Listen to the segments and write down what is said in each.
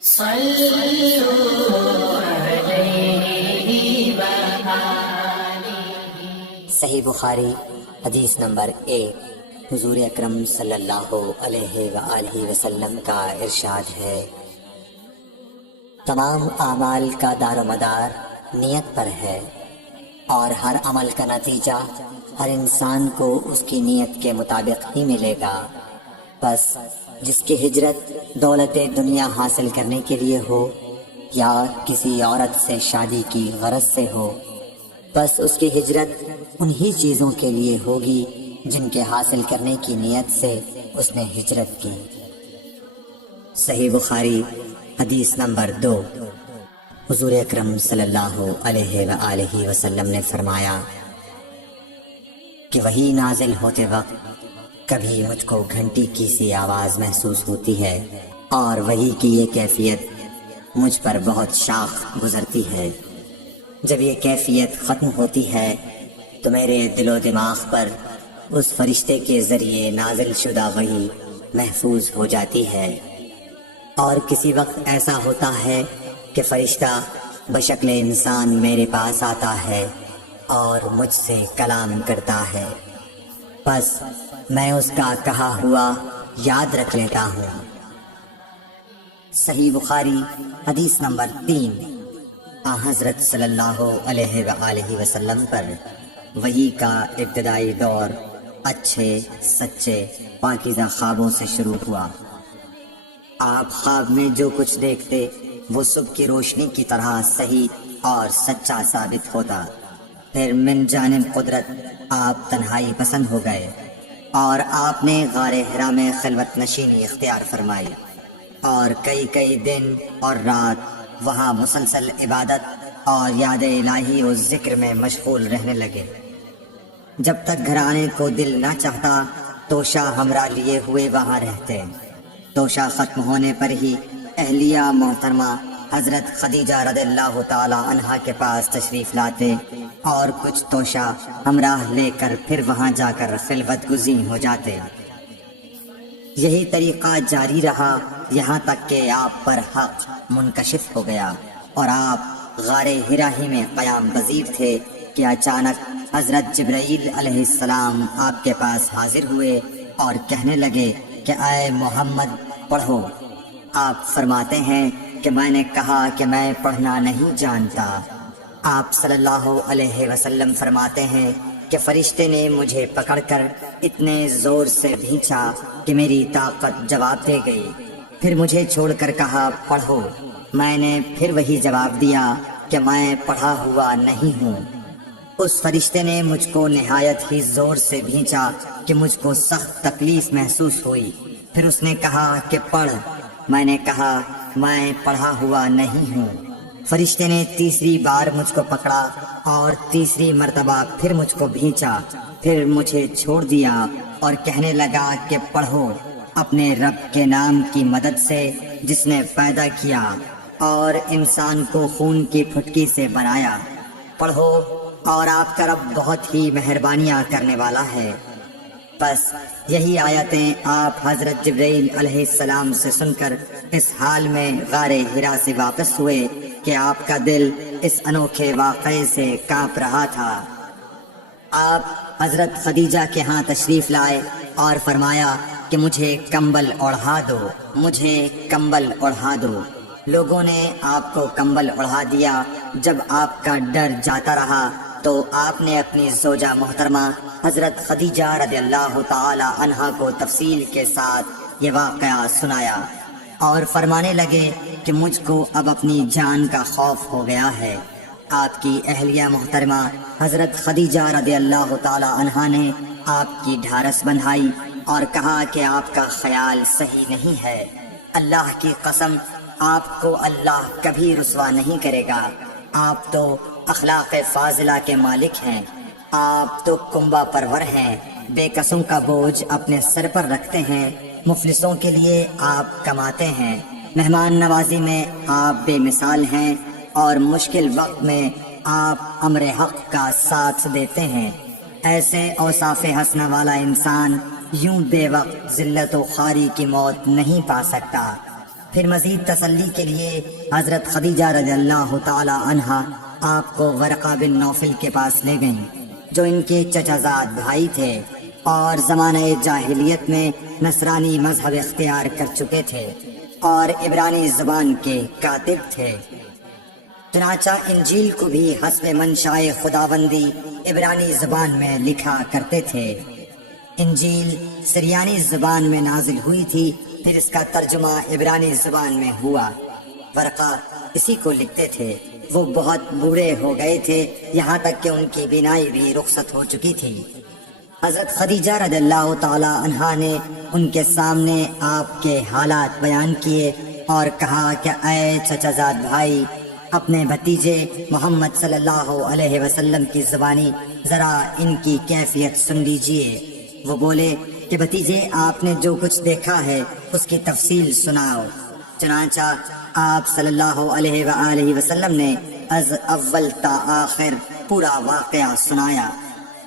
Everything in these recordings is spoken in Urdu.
صحیح بخاری حدیث نمبر 1۔ حضور اکرم صلی اللہ علیہ وآلہ وسلم کا ارشاد ہے، تمام اعمال کا دار و مدار نیت پر ہے، اور ہر عمل کا نتیجہ ہر انسان کو اس کی نیت کے مطابق ہی ملے گا۔ بس جس کی ہجرت دولت دنیا حاصل کرنے کے لیے ہو یا کسی عورت سے شادی کی غرض سے ہو، بس اس کی ہجرت انہی چیزوں کے لیے ہوگی جن کے حاصل کرنے کی نیت سے اس نے ہجرت کی۔ صحیح بخاری حدیث نمبر 2۔ حضور اکرم صلی اللہ علیہ وآلہ وسلم نے فرمایا کہ وحی نازل ہوتے وقت کبھی مجھ کو گھنٹی کی سی آواز محسوس ہوتی ہے، اور وحی کی یہ کیفیت مجھ پر بہت شاخ گزرتی ہے۔ جب یہ کیفیت ختم ہوتی ہے تو میرے دل و دماغ پر اس فرشتے کے ذریعے نازل شدہ وحی محفوظ ہو جاتی ہے، اور کسی وقت ایسا ہوتا ہے کہ فرشتہ بشکل انسان میرے پاس آتا ہے اور مجھ سے کلام کرتا ہے، بس میں اس کا کہا ہوا یاد رکھ لیتا ہوں۔ صحیح بخاری حدیث نمبر 3۔ حضرت صلی اللہ علیہ وآلہ وسلم پر وحی کا ابتدائی دور اچھے سچے پاکیزہ خوابوں سے شروع ہوا۔ آپ خواب میں جو کچھ دیکھتے وہ صبح کی روشنی کی طرح صحیح اور سچا ثابت ہوتا۔ پھر من جانب قدرت آپ تنہائی پسند ہو گئے، اور آپ نے غار حرا میں خلوت نشینی اختیار فرمائی، اور کئی دن اور رات وہاں مسلسل عبادت اور یاد الہی و ذکر میں مشغول رہنے لگے۔ جب تک گھر آنے کو دل نہ چاہتا توشہ ہمراہ لیے ہوئے وہاں رہتے۔ توشہ ختم ہونے پر ہی اہلیہ محترمہ حضرت خدیجہ رضی اللہ تعالی عنہا کے پاس تشریف لاتے، اور کچھ توشہ ہمراہ لے کر پھر وہاں جا کر خلوت گزین ہو جاتے۔ یہی طریقہ جاری رہا یہاں تک کہ آپ پر حق منکشف ہو گیا، اور آپ غار حرا ہی میں قیام پذیر تھے کہ اچانک حضرت جبرائیل علیہ السلام آپ کے پاس حاضر ہوئے اور کہنے لگے کہ اے محمد پڑھو۔ آپ فرماتے ہیں کہ میں نے کہا کہ میں پڑھنا نہیں جانتا۔ آپ صلی اللہ علیہ وسلم فرماتے ہیں کہ فرشتے نے مجھے پکڑ کر اتنے زور سے بھینچا کہ میری طاقت جواب دے گئی، پھر مجھے چھوڑ کر کہا پڑھو۔ میں نے پھر وہی جواب دیا کہ میں پڑھا ہوا نہیں ہوں۔ اس فرشتے نے مجھ کو نہایت ہی زور سے بھینچا کہ مجھ کو سخت تکلیف محسوس ہوئی، پھر اس نے کہا کہ پڑھ۔ میں نے کہا میں پڑھا ہوا نہیں ہوں۔ فرشتے نے تیسری بار مجھ کو پکڑا اور تیسری مرتبہ پھر مجھ کو بھینچا، پھر مجھے چھوڑ دیا اور کہنے لگا کہ پڑھو اپنے رب کے نام کی مدد سے جس نے پیدا کیا اور انسان کو خون کی پھٹکی سے بنایا۔ پڑھو اور آپ کا رب بہت ہی مہربانیاں کرنے والا ہے۔ بس یہی آیتیں آپ حضرت جبرائیل علیہ السلام سے سن کر اس حال میں غار حرا سے واپس ہوئے کہ آپ کا دل اس انوکھے واقعے سے کانپ رہا تھا۔ آپ حضرت خدیجہ کے ہاں تشریف لائے اور فرمایا کہ مجھے کمبل اوڑھا دو، مجھے کمبل اوڑھا دو۔ لوگوں نے آپ کو کمبل اوڑھا دیا۔ جب آپ کا ڈر جاتا رہا تو آپ نے اپنی زوجہ محترمہ حضرت خدیجہ رضی اللہ تعالی عنہا کو تفصیل کے ساتھ یہ واقعہ سنایا، اور فرمانے لگے کہ مجھ کو اب اپنی جان کا خوف ہو گیا ہے۔ آپ کی اہلیہ محترمہ حضرت خدیجہ رضی اللہ تعالی عنہا نے آپ کی ڈھارس بندھائی اور کہا کہ آپ کا خیال صحیح نہیں ہے، اللہ کی قسم آپ کو اللہ کبھی رسوا نہیں کرے گا۔ آپ تو اخلاق فاضلہ کے مالک ہیں، آپ تو کنبہ پرور ہیں، بے قسم کا بوجھ اپنے سر پر رکھتے ہیں، مفلسوں کے لیے آپ کماتے ہیں، مہمان نوازی میں آپ بے مثال ہیں، اور مشکل وقت میں آپ امر حق کا ساتھ دیتے ہیں۔ ایسے اوصاف حسنہ والا انسان یوں بے وقت ذلت و خواری کی موت نہیں پا سکتا۔ پھر مزید تسلی کے لیے حضرت خدیجہ رضی اللہ تعالی عنہا آپ کو ورقہ بن نوفل کے پاس لے گئیں، جو ان کے چچا زاد بھائی تھے اور زمانہ جاہلیت میں نصرانی مذہب اختیار کر چکے تھے اور عبرانی زبان کے کاتب تھے۔ چنانچہ انجیل کو بھی حسب منشائے خداوندی عبرانی زبان میں لکھا کرتے تھے۔ انجیل سریانی زبان میں نازل ہوئی تھی، پھر اس کا ترجمہ عبرانی زبان میں ہوا۔ ورقہ اسی کو لکھتے تھے۔ وہ بہت بوڑھے ہو گئے تھے، یہاں تک کہ ان کی بینائی بھی رخصت ہو چکی تھی۔ حضرت خدیجہ رضی اللہ تعالی عنہا نے ان کے سامنے آپ کے حالات بیان کیے اور کہا کہ اے چچا زاد بھائی، اپنے بھتیجے محمد صلی اللہ علیہ وسلم کی زبانی ذرا ان کی کیفیت سن لیجئے۔ وہ بولے کہ بھتیجے، آپ نے جو کچھ دیکھا ہے اس کی تفصیل سناؤ۔ چنانچہ آپ صلی اللہ علیہ وآلہ وسلم نے از اول تا آخر پورا واقعہ سنایا،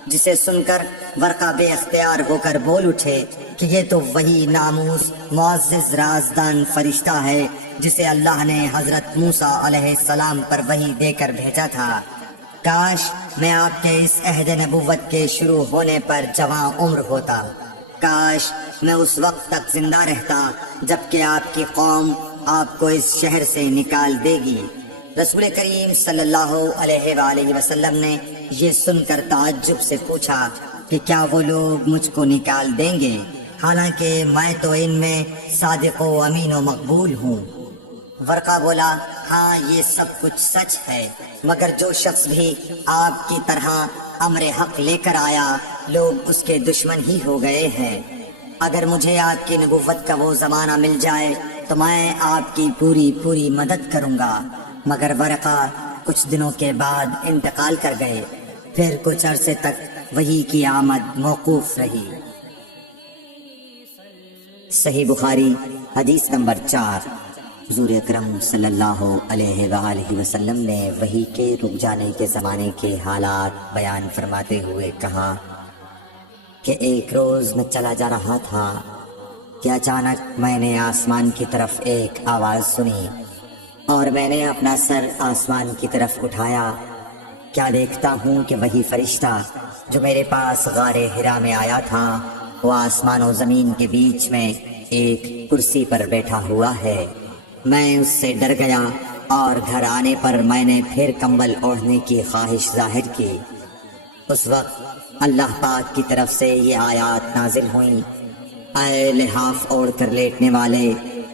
جسے سن کر ورقہ بے اختیار ہو کر بول اٹھے کہ یہ تو وہی ناموس معزز رازدان فرشتہ ہے جسے اللہ نے حضرت موسیٰ علیہ السلام پر وحی دے کر بھیجا تھا۔ کاش میں آپ کے اس عہد نبوت کے شروع ہونے پر جواں عمر ہوتا، کاش میں اس وقت تک زندہ رہتا جبکہ آپ کی قوم آپ کو اس شہر سے نکال دے گی۔ رسول کریم صلی اللہ علیہ وآلہ وسلم نے یہ سن کر تعجب سے پوچھا کہ کیا وہ لوگ مجھ کو نکال دیں گے، حالانکہ میں تو ان میں صادق و امین و مقبول ہوں۔ ورقہ بولا، ہاں یہ سب کچھ سچ ہے، مگر جو شخص بھی آپ کی طرح امر حق لے کر آیا لوگ اس کے دشمن ہی ہو گئے ہیں۔ اگر مجھے آپ کی نبوت کا وہ زمانہ مل جائے تو میں آپ کی پوری مدد کروں گا، مگر ورقہ کچھ دنوں کے بعد انتقال کر گئے۔ پھر کچھ عرصے تک وحی کی آمد موقوف رہی۔ صحیح بخاری حدیث نمبر 4۔ حضور اکرم صلی اللہ علیہ وآلہ وسلم نے وحی کے رک جانے کے زمانے کے حالات بیان فرماتے ہوئے کہا کہ ایک روز میں چلا جا رہا تھا کہ اچانک میں نے آسمان کی طرف ایک آواز سنی اور میں نے اپنا سر آسمان کی طرف اٹھایا۔ کیا دیکھتا ہوں کہ وہی فرشتہ جو میرے پاس غار حرا میں آیا تھا وہ آسمان و زمین کے بیچ میں ایک کرسی پر بیٹھا ہوا ہے۔ میں اس سے ڈر گیا اور گھر آنے پر میں نے پھر کمبل اوڑھنے کی خواہش ظاہر کی۔ اس وقت اللہ پاک کی طرف سے یہ آیات نازل ہوئیں، اے لحاف اوڑھ کر لیٹنے والے،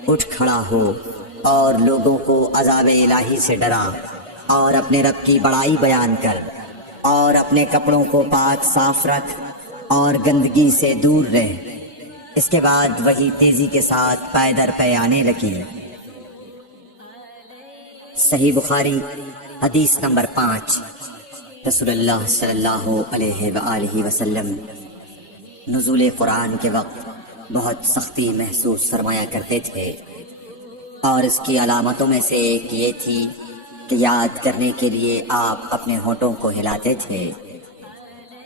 اٹھ کھڑا ہو اور لوگوں کو عذاب الہی سے ڈرا اور اپنے رب کی بڑائی بیان کر اور اپنے کپڑوں کو پاک صاف رکھ اور گندگی سے دور رہ۔ اس کے بعد وہی تیزی کے ساتھ پے در پے آنے لگی۔ صحیح بخاری حدیث نمبر 5۔ رسول اللہ صلی اللہ علیہ وآلہ وسلم نزول قرآن کے وقت بہت سختی محسوس فرمایا کرتے تھے، اور اس کی علامتوں میں سے ایک یہ تھی کہ یاد کرنے کے لیے آپ اپنے ہونٹوں کو ہلاتے تھے۔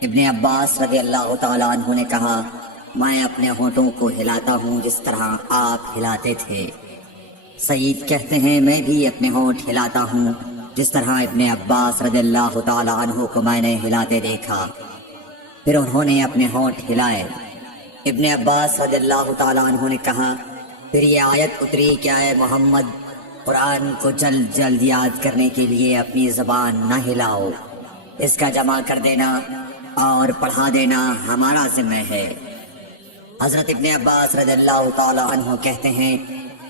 ابن عباس رضی اللہ تعالیٰ عنہ نے کہا، میں اپنے ہونٹوں کو ہلاتا ہوں جس طرح آپ ہلاتے تھے۔ سعید کہتے ہیں، میں بھی اپنے ہونٹ ہلاتا ہوں جس طرح ابن عباس رضی اللہ تعالیٰ عنہ کو میں نے ہلاتے دیکھا۔ پھر انہوں نے اپنے ہونٹ ہلائے۔ ابن عباس رضی اللہ تعالیٰ عنہ نے کہا، پھر یہ آیت اتری کہ اے محمد، قرآن کو جلد جلد یاد کرنے کے لیے اپنی زبان نہ ہلاؤ، اس کا جمع کر دینا اور پڑھا دینا ہمارا ذمہ ہے۔ حضرت ابن عباس رضی اللہ تعالیٰ عنہ کہتے ہیں،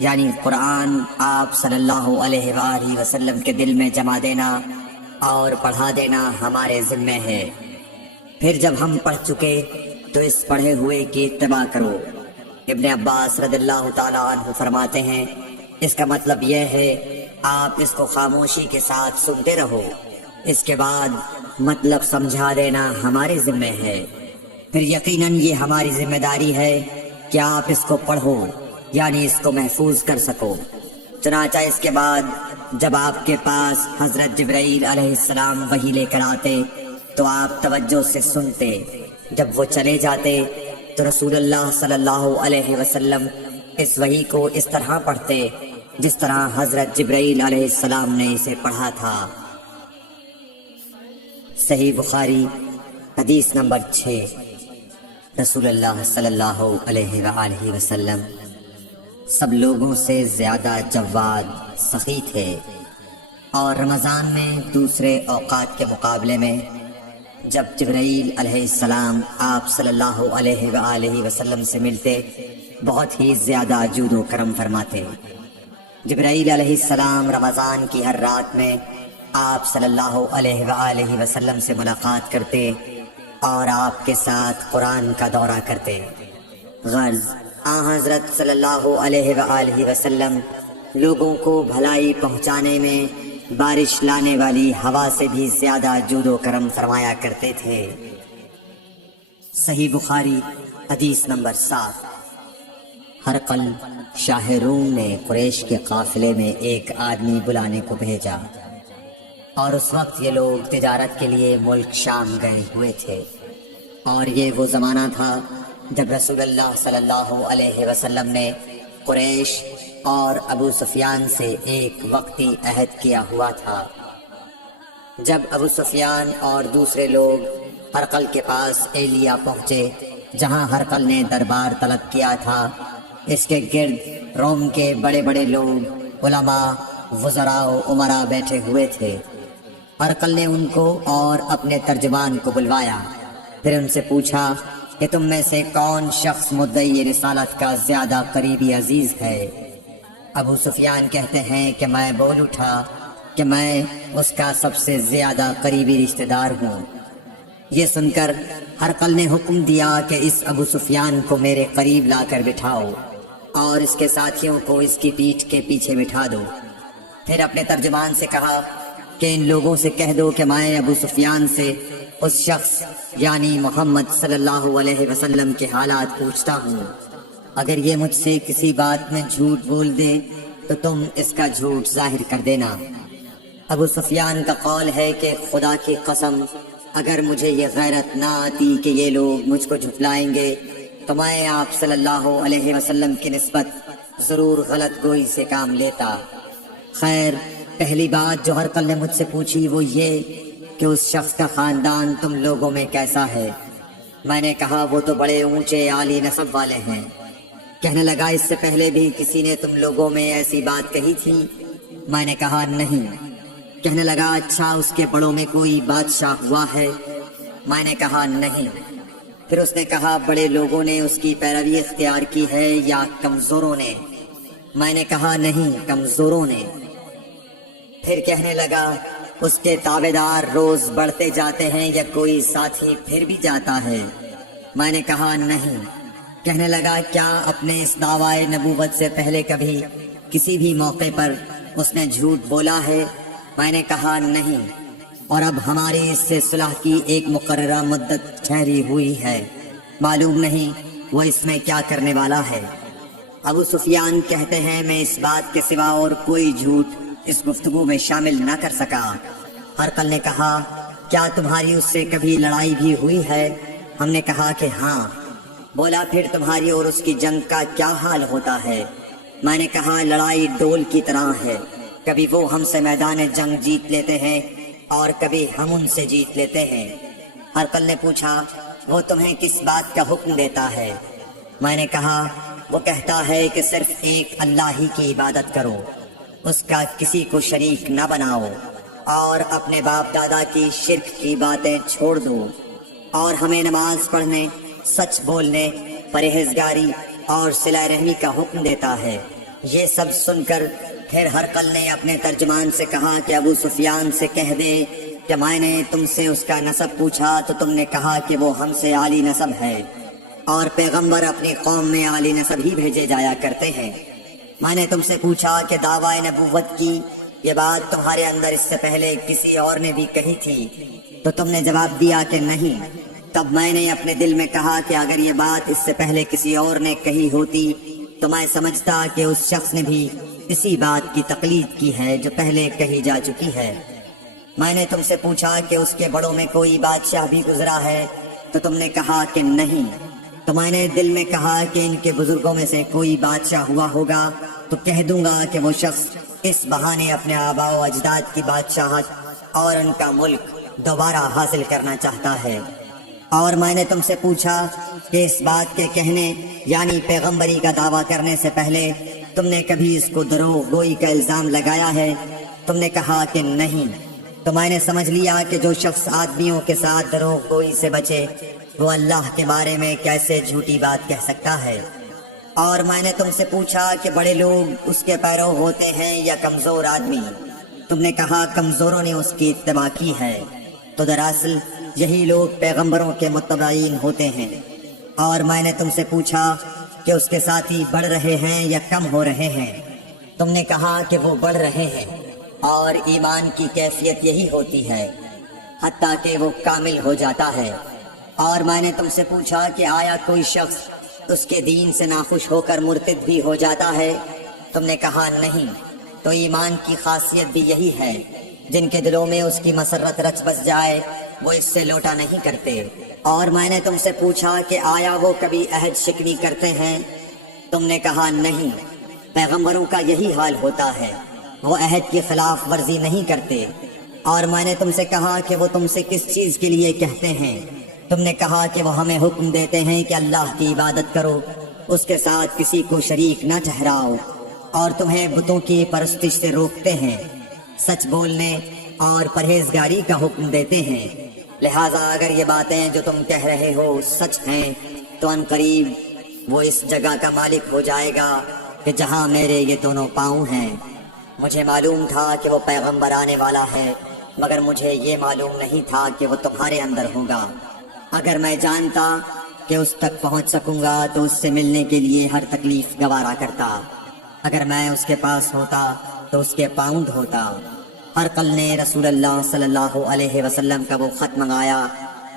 یعنی قرآن آپ صلی اللہ علیہ وآلہ وسلم کے دل میں جمع دینا اور پڑھا دینا ہمارے ذمہ ہے۔ پھر جب ہم پڑھ چکے تو اس پڑھے ہوئے کی اتباع کرو۔ ابن عباس رضی اللہ تعالیٰ عنہ فرماتے ہیں، اس کا مطلب یہ ہے آپ اس کو خاموشی کے ساتھ سنتے رہو، اس کے بعد مطلب سمجھا دینا ہمارے ذمہ ہے۔ پھر یقیناً یہ ہماری ذمہ داری ہے کہ آپ اس کو پڑھو، یعنی اس کو محفوظ کر سکو۔ چنانچہ اس کے بعد جب آپ کے پاس حضرت جبرائیل علیہ السلام وحی لے کر آتے تو آپ توجہ سے سنتے۔ جب وہ چلے جاتے تو رسول اللہ صلی اللہ علیہ وسلم اس وحی کو اس طرح پڑھتے جس طرح حضرت جبرائیل علیہ السلام نے اسے پڑھا تھا۔ صحیح بخاری حدیث نمبر 6۔ رسول اللہ صلی اللہ علیہ وآلہ وسلم سب لوگوں سے زیادہ جواد سخی تھے، اور رمضان میں دوسرے اوقات کے مقابلے میں جب جبرائیل علیہ السلام آپ صلی اللہ علیہ وآلہ وسلم سے ملتے بہت ہی زیادہ جود و کرم فرماتے۔ جبرائیل علیہ السلام رمضان کی ہر رات میں آپ صلی اللہ علیہ وآلہ وسلم سے ملاقات کرتے اور آپ کے ساتھ قرآن کا دورہ کرتے۔ غرض حضرت صلی اللہ علیہ وآلہ وسلم لوگوں کو بھلائی پہنچانے میں بارش لانے والی ہوا سے بھی زیادہ جود و کرم فرمایا کرتے تھے۔ صحیح بخاری حدیث نمبر 7۔ ہرقل شاہ روم نے قریش کے قافلے میں ایک آدمی بلانے کو بھیجا، اور اس وقت یہ لوگ تجارت کے لیے ملک شام گئے ہوئے تھے، اور یہ وہ زمانہ تھا جب رسول اللہ صلی اللہ علیہ وسلم نے قریش اور ابو سفیان سے ایک وقتی عہد کیا ہوا تھا۔ جب ابو سفیان اور دوسرے لوگ ہرقل کے پاس ایلیا پہنچے جہاں ہرقل نے دربار طلب کیا تھا، اس کے گرد روم کے بڑے بڑے لوگ، علماء، وزراء و امراء بیٹھے ہوئے تھے۔ ہرقل نے ان کو اور اپنے ترجمان کو بلوایا، پھر ان سے پوچھا کہ تم میں سے کون شخص مدعی رسالت کا زیادہ قریبی عزیز ہے؟ ابو سفیان کہتے ہیں کہ میں بول اٹھا کہ میں اس کا سب سے زیادہ قریبی رشتہ دار ہوں۔ یہ سن کر ہرقل نے حکم دیا کہ اس ابو سفیان کو میرے قریب لا کر بٹھاؤ اور اس کے ساتھیوں کو اس کی پیٹھ کے پیچھے بٹھا دو۔ پھر اپنے ترجمان سے کہا کہ ان لوگوں سے کہہ دو کہ میں ابو سفیان سے اس شخص یعنی محمد صلی اللہ علیہ وسلم کے حالات پوچھتا ہوں، اگر یہ مجھ سے کسی بات میں جھوٹ بول دے تو تم اس کا جھوٹ ظاہر کر دینا۔ ابو سفیان کا قول ہے کہ خدا کی قسم اگر مجھے یہ غیرت نہ آتی کہ یہ لوگ مجھ کو جھٹلائیں گے تو میں آپ صلی اللہ علیہ وسلم کی نسبت ضرور غلط گوئی سے کام لیتا۔ خیر، پہلی بات جو ہرقل نے مجھ سے پوچھی وہ یہ کہ اس شخص کا خاندان تم لوگوں میں کیسا ہے؟ میں نے کہا وہ تو بڑے اونچے عالی نسب والے ہیں۔ کہنے لگا اس سے پہلے بھی کسی نے تم لوگوں میں ایسی بات کہی تھی؟ میں نے کہا نہیں۔ کہنے لگا اچھا اس کے بڑوں میں کوئی بادشاہ ہوا ہے؟ میں نے کہا نہیں۔ پھر اس نے کہا بڑے لوگوں نے اس کی پیروی اختیار کی ہے یا کمزوروں نے؟ میں نے کہا نہیں، کمزوروں نے۔ پھر کہنے لگا اس کے تابعدار روز بڑھتے جاتے ہیں یا کوئی ساتھی پھر بھی جاتا ہے؟ میں نے کہا نہیں۔ کہنے لگا کیا اپنے اس دعوی نبوت سے پہلے کبھی کسی بھی موقع پر اس نے جھوٹ بولا ہے؟ میں نے کہا نہیں، اور اب ہماری اس سے صلح کی ایک مقررہ مدت ٹھہری ہوئی ہے، معلوم نہیں وہ اس میں کیا کرنے والا ہے۔ ابو سفیان کہتے ہیں میں اس بات کے سوا اور کوئی جھوٹ اس گفتگو میں شامل نہ کر سکا۔ ہرقل نے کہا کیا تمہاری اس سے کبھی لڑائی بھی ہوئی ہے؟ ہم نے کہا کہ ہاں۔ بولا پھر تمہاری اور اس کی جنگ کا کیا حال ہوتا ہے؟ میں نے کہا لڑائی ڈول کی طرح ہے، کبھی وہ ہم سے میدان جنگ جیت لیتے ہیں اور کبھی ہم ان سے جیت لیتے ہیں۔ ہرقل نے پوچھا وہ تمہیں کس بات کا حکم دیتا ہے؟ میں نے کہا وہ کہتا ہے کہ صرف ایک اللہ ہی کی عبادت کرو، اس کا کسی کو شریک نہ بناؤ، اور اپنے باپ دادا کی شرک کی باتیں چھوڑ دو، اور ہمیں نماز پڑھنے، سچ بولنے، پرہیزگاری اور صلہ رحمی کا حکم دیتا ہے۔ یہ سب سن کر پھر ہرقل نے اپنے ترجمان سے کہا کہ ابو سفیان سے کہہ دے کہ میں نے تم سے اس کا نسب پوچھا تو تم نے کہا کہ وہ ہم سے عالی نسب ہے، اور پیغمبر اپنی قوم میں عالی نسب ہی بھیجے جایا کرتے ہیں۔ میں نے تم سے پوچھا کہ دعوی نبوت کی یہ بات تمہارے اندر اس سے پہلے کسی اور نے بھی کہی تھی تو تم نے جواب دیا کہ نہیں۔ تب میں نے اپنے دل میں کہا کہ اگر یہ بات اس سے پہلے کسی اور نے کہی ہوتی تو میں سمجھتا کہ اس شخص نے بھی اسی بات کی تقلید کی ہے جو پہلے کہی جا چکی ہے۔ میں نے تم سے پوچھا کہ اس کے بڑوں میں کوئی بادشاہ بھی گزرا ہے تو تم نے کہا کہ نہیں۔ تو میں نے دل میں کہا کہ ان کے بزرگوں میں سے کوئی بادشاہ ہوا ہوگا تو کہہ دوں گا کہ وہ شخص اس بہانے اپنے آباء و اجداد کی بادشاہت اور ان کا ملک دوبارہ حاصل کرنا چاہتا ہے۔ اور میں نے تم سے پوچھا کہ اس بات کے کہنے یعنی پیغمبری کا دعویٰ کرنے سے پہلے تم نے کبھی اس کو دروغ گوئی کا الزام لگایا ہے؟ تم نے کہا کہ نہیں۔ تو میں نے سمجھ لیا کہ جو شخص آدمیوں کے ساتھ دروغ گوئی سے بچے وہ اللہ کے بارے میں کیسے جھوٹی بات کہہ سکتا ہے۔ اور میں نے تم سے پوچھا کہ بڑے لوگ اس کے پیرو ہوتے ہیں یا کمزور آدمی؟ تم نے کہا کمزوروں نے اس کی اتباع کی ہے۔ تو دراصل یہی لوگ پیغمبروں کے متبعین ہوتے ہیں۔ اور میں نے تم سے پوچھا کہ اس کے ساتھی بڑھ رہے ہیں یا کم ہو رہے ہیں؟ تم نے کہا کہ وہ بڑھ رہے ہیں، اور ایمان کی کیفیت یہی ہوتی ہے حتیٰ کہ وہ کامل ہو جاتا ہے۔ اور میں نے تم سے پوچھا کہ آیا کوئی شخص اس کے دین سے ناخوش ہو کر مرتد بھی ہو جاتا ہے؟ تم نے کہا نہیں۔ تو ایمان کی خاصیت بھی یہی ہے، جن کے دلوں میں اس کی مسرت رچ بس جائے وہ اس سے لوٹا نہیں کرتے۔ اور میں نے تم سے پوچھا کہ آیا وہ کبھی عہد شکنی کرتے ہیں؟ تم نے کہا نہیں۔ پیغمبروں کا یہی حال ہوتا ہے، وہ عہد کی خلاف ورزی نہیں کرتے۔ اور میں نے تم سے کہا کہ وہ تم سے کس چیز کے لیے کہتے ہیں؟ تم نے کہا کہ وہ ہمیں حکم دیتے ہیں کہ اللہ کی عبادت کرو، اس کے ساتھ کسی کو شریک نہ ٹھہراؤ، اور تمہیں بتوں کی پرستش سے روکتے ہیں، سچ بولنے اور پرہیزگاری کا حکم دیتے ہیں۔ لہٰذا اگر یہ باتیں جو تم کہہ رہے ہو سچ ہیں تو ان قریب وہ اس جگہ کا مالک ہو جائے گا کہ جہاں میرے یہ دونوں پاؤں ہیں۔ مجھے معلوم تھا کہ وہ پیغمبر آنے والا ہے، مگر مجھے یہ معلوم نہیں تھا کہ وہ تمہارے اندر ہوگا۔ اگر میں جانتا کہ اس تک پہنچ سکوں گا تو اس سے ملنے کے لیے ہر تکلیف گوارا کرتا۔ اگر میں اس کے پاس ہوتا تو اس کے پاؤں دھوتا۔ ہرقل نے رسول اللہ صلی اللہ علیہ وسلم کا وہ خط منگایا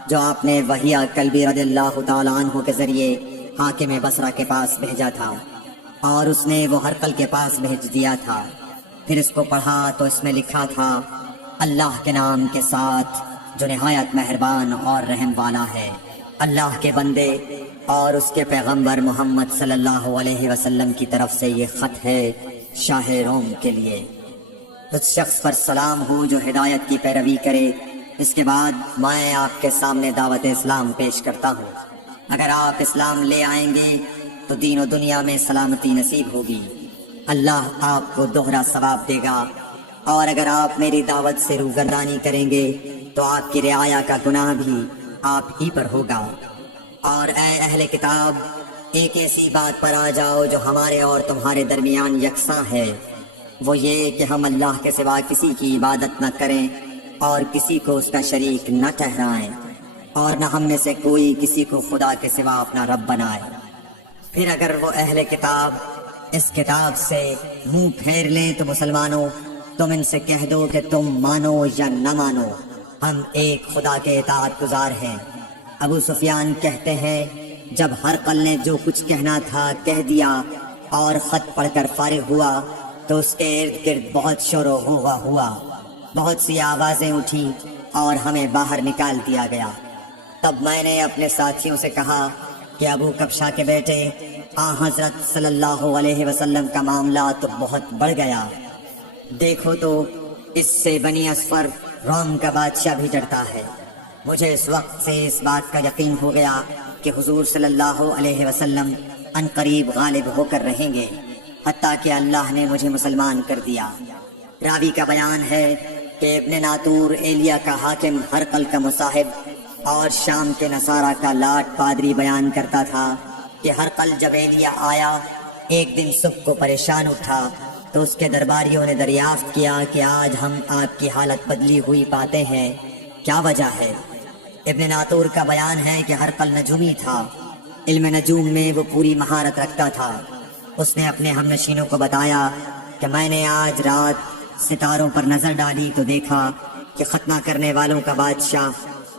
جو آپ نے وحیہ کلبی رضی اللہ تعالیٰ عنہ کے ذریعے حاکم بصرہ کے پاس بھیجا تھا، اور اس نے وہ ہرقل کے پاس بھیج دیا تھا۔ پھر اس کو پڑھا تو اس میں لکھا تھا، اللہ کے نام کے ساتھ جو نہایت مہربان اور رحم والا ہے۔ اللہ کے بندے اور اس کے پیغمبر محمد صلی اللہ علیہ وسلم کی طرف سے یہ خط ہے شاہ روم کے لیے۔ اس شخص پر سلام ہو جو ہدایت کی پیروی کرے۔ اس کے بعد میں آپ کے سامنے دعوت اسلام پیش کرتا ہوں۔ اگر آپ اسلام لے آئیں گے تو دین و دنیا میں سلامتی نصیب ہوگی، اللہ آپ کو دوہرا ثواب دے گا۔ اور اگر آپ میری دعوت سے روگردانی کریں گے تو آپ کی رعایا کا گناہ بھی آپ ہی پر ہوگا۔ اور اے اہل کتاب، ایک ایسی بات پر آ جاؤ جو ہمارے اور تمہارے درمیان یکساں ہے، وہ یہ کہ ہم اللہ کے سوا کسی کی عبادت نہ کریں اور کسی کو اس کا شریک نہ ٹھہرائیں، اور نہ ہم میں سے کوئی کسی کو خدا کے سوا اپنا رب بنائے۔ پھر اگر وہ اہل کتاب اس کتاب سے منہ پھیر لیں تو مسلمانوں، تم ان سے کہہ دو کہ تم مانو یا نہ مانو، ہم ایک خدا کے اطاعت گزار ہیں۔ ابو سفیان کہتے ہیں، جب ہرقل نے جو کچھ کہنا تھا کہہ دیا اور خط پڑھ کر فارغ ہوا تو اس کے ارد گرد بہت شور و غوغا ہوا، بہت سی آوازیں اٹھی اور ہمیں باہر نکال دیا گیا۔ تب میں نے اپنے ساتھیوں سے کہا کہ ابو کبشہ کے بیٹے حضرت صلی اللہ علیہ وسلم کا معاملہ تو بہت بڑھ گیا، دیکھو تو اس سے بنی اصفر روم کا بادشاہ بھی ڈرتا ہے۔ مجھے اس وقت سے اس بات کا یقین ہو گیا کہ حضور صلی اللہ علیہ وسلم ان قریب غالب ہو کر رہیں گے، حتیٰ کہ اللہ نے مجھے مسلمان کر دیا۔ راوی کا بیان ہے کہ ابن ناطور ایلیا کا حاکم ہرقل کا مصاحب اور شام کے نصارہ کا لاٹ پادری بیان کرتا تھا کہ ہرقل جب ایلیا آیا ایک دن صبح کو پریشان اٹھا تو اس کے درباریوں نے دریافت کیا کہ آج ہم آپ کی حالت بدلی ہوئی پاتے ہیں، کیا وجہ ہے؟ ابن ناطور کا بیان ہے کہ ہرقل نجومی تھا، علم نجوم میں وہ پوری مہارت رکھتا تھا۔ اس نے اپنے ہم نشینوں کو بتایا کہ میں نے آج رات ستاروں پر نظر ڈالی تو دیکھا کہ ختنہ کرنے والوں کا بادشاہ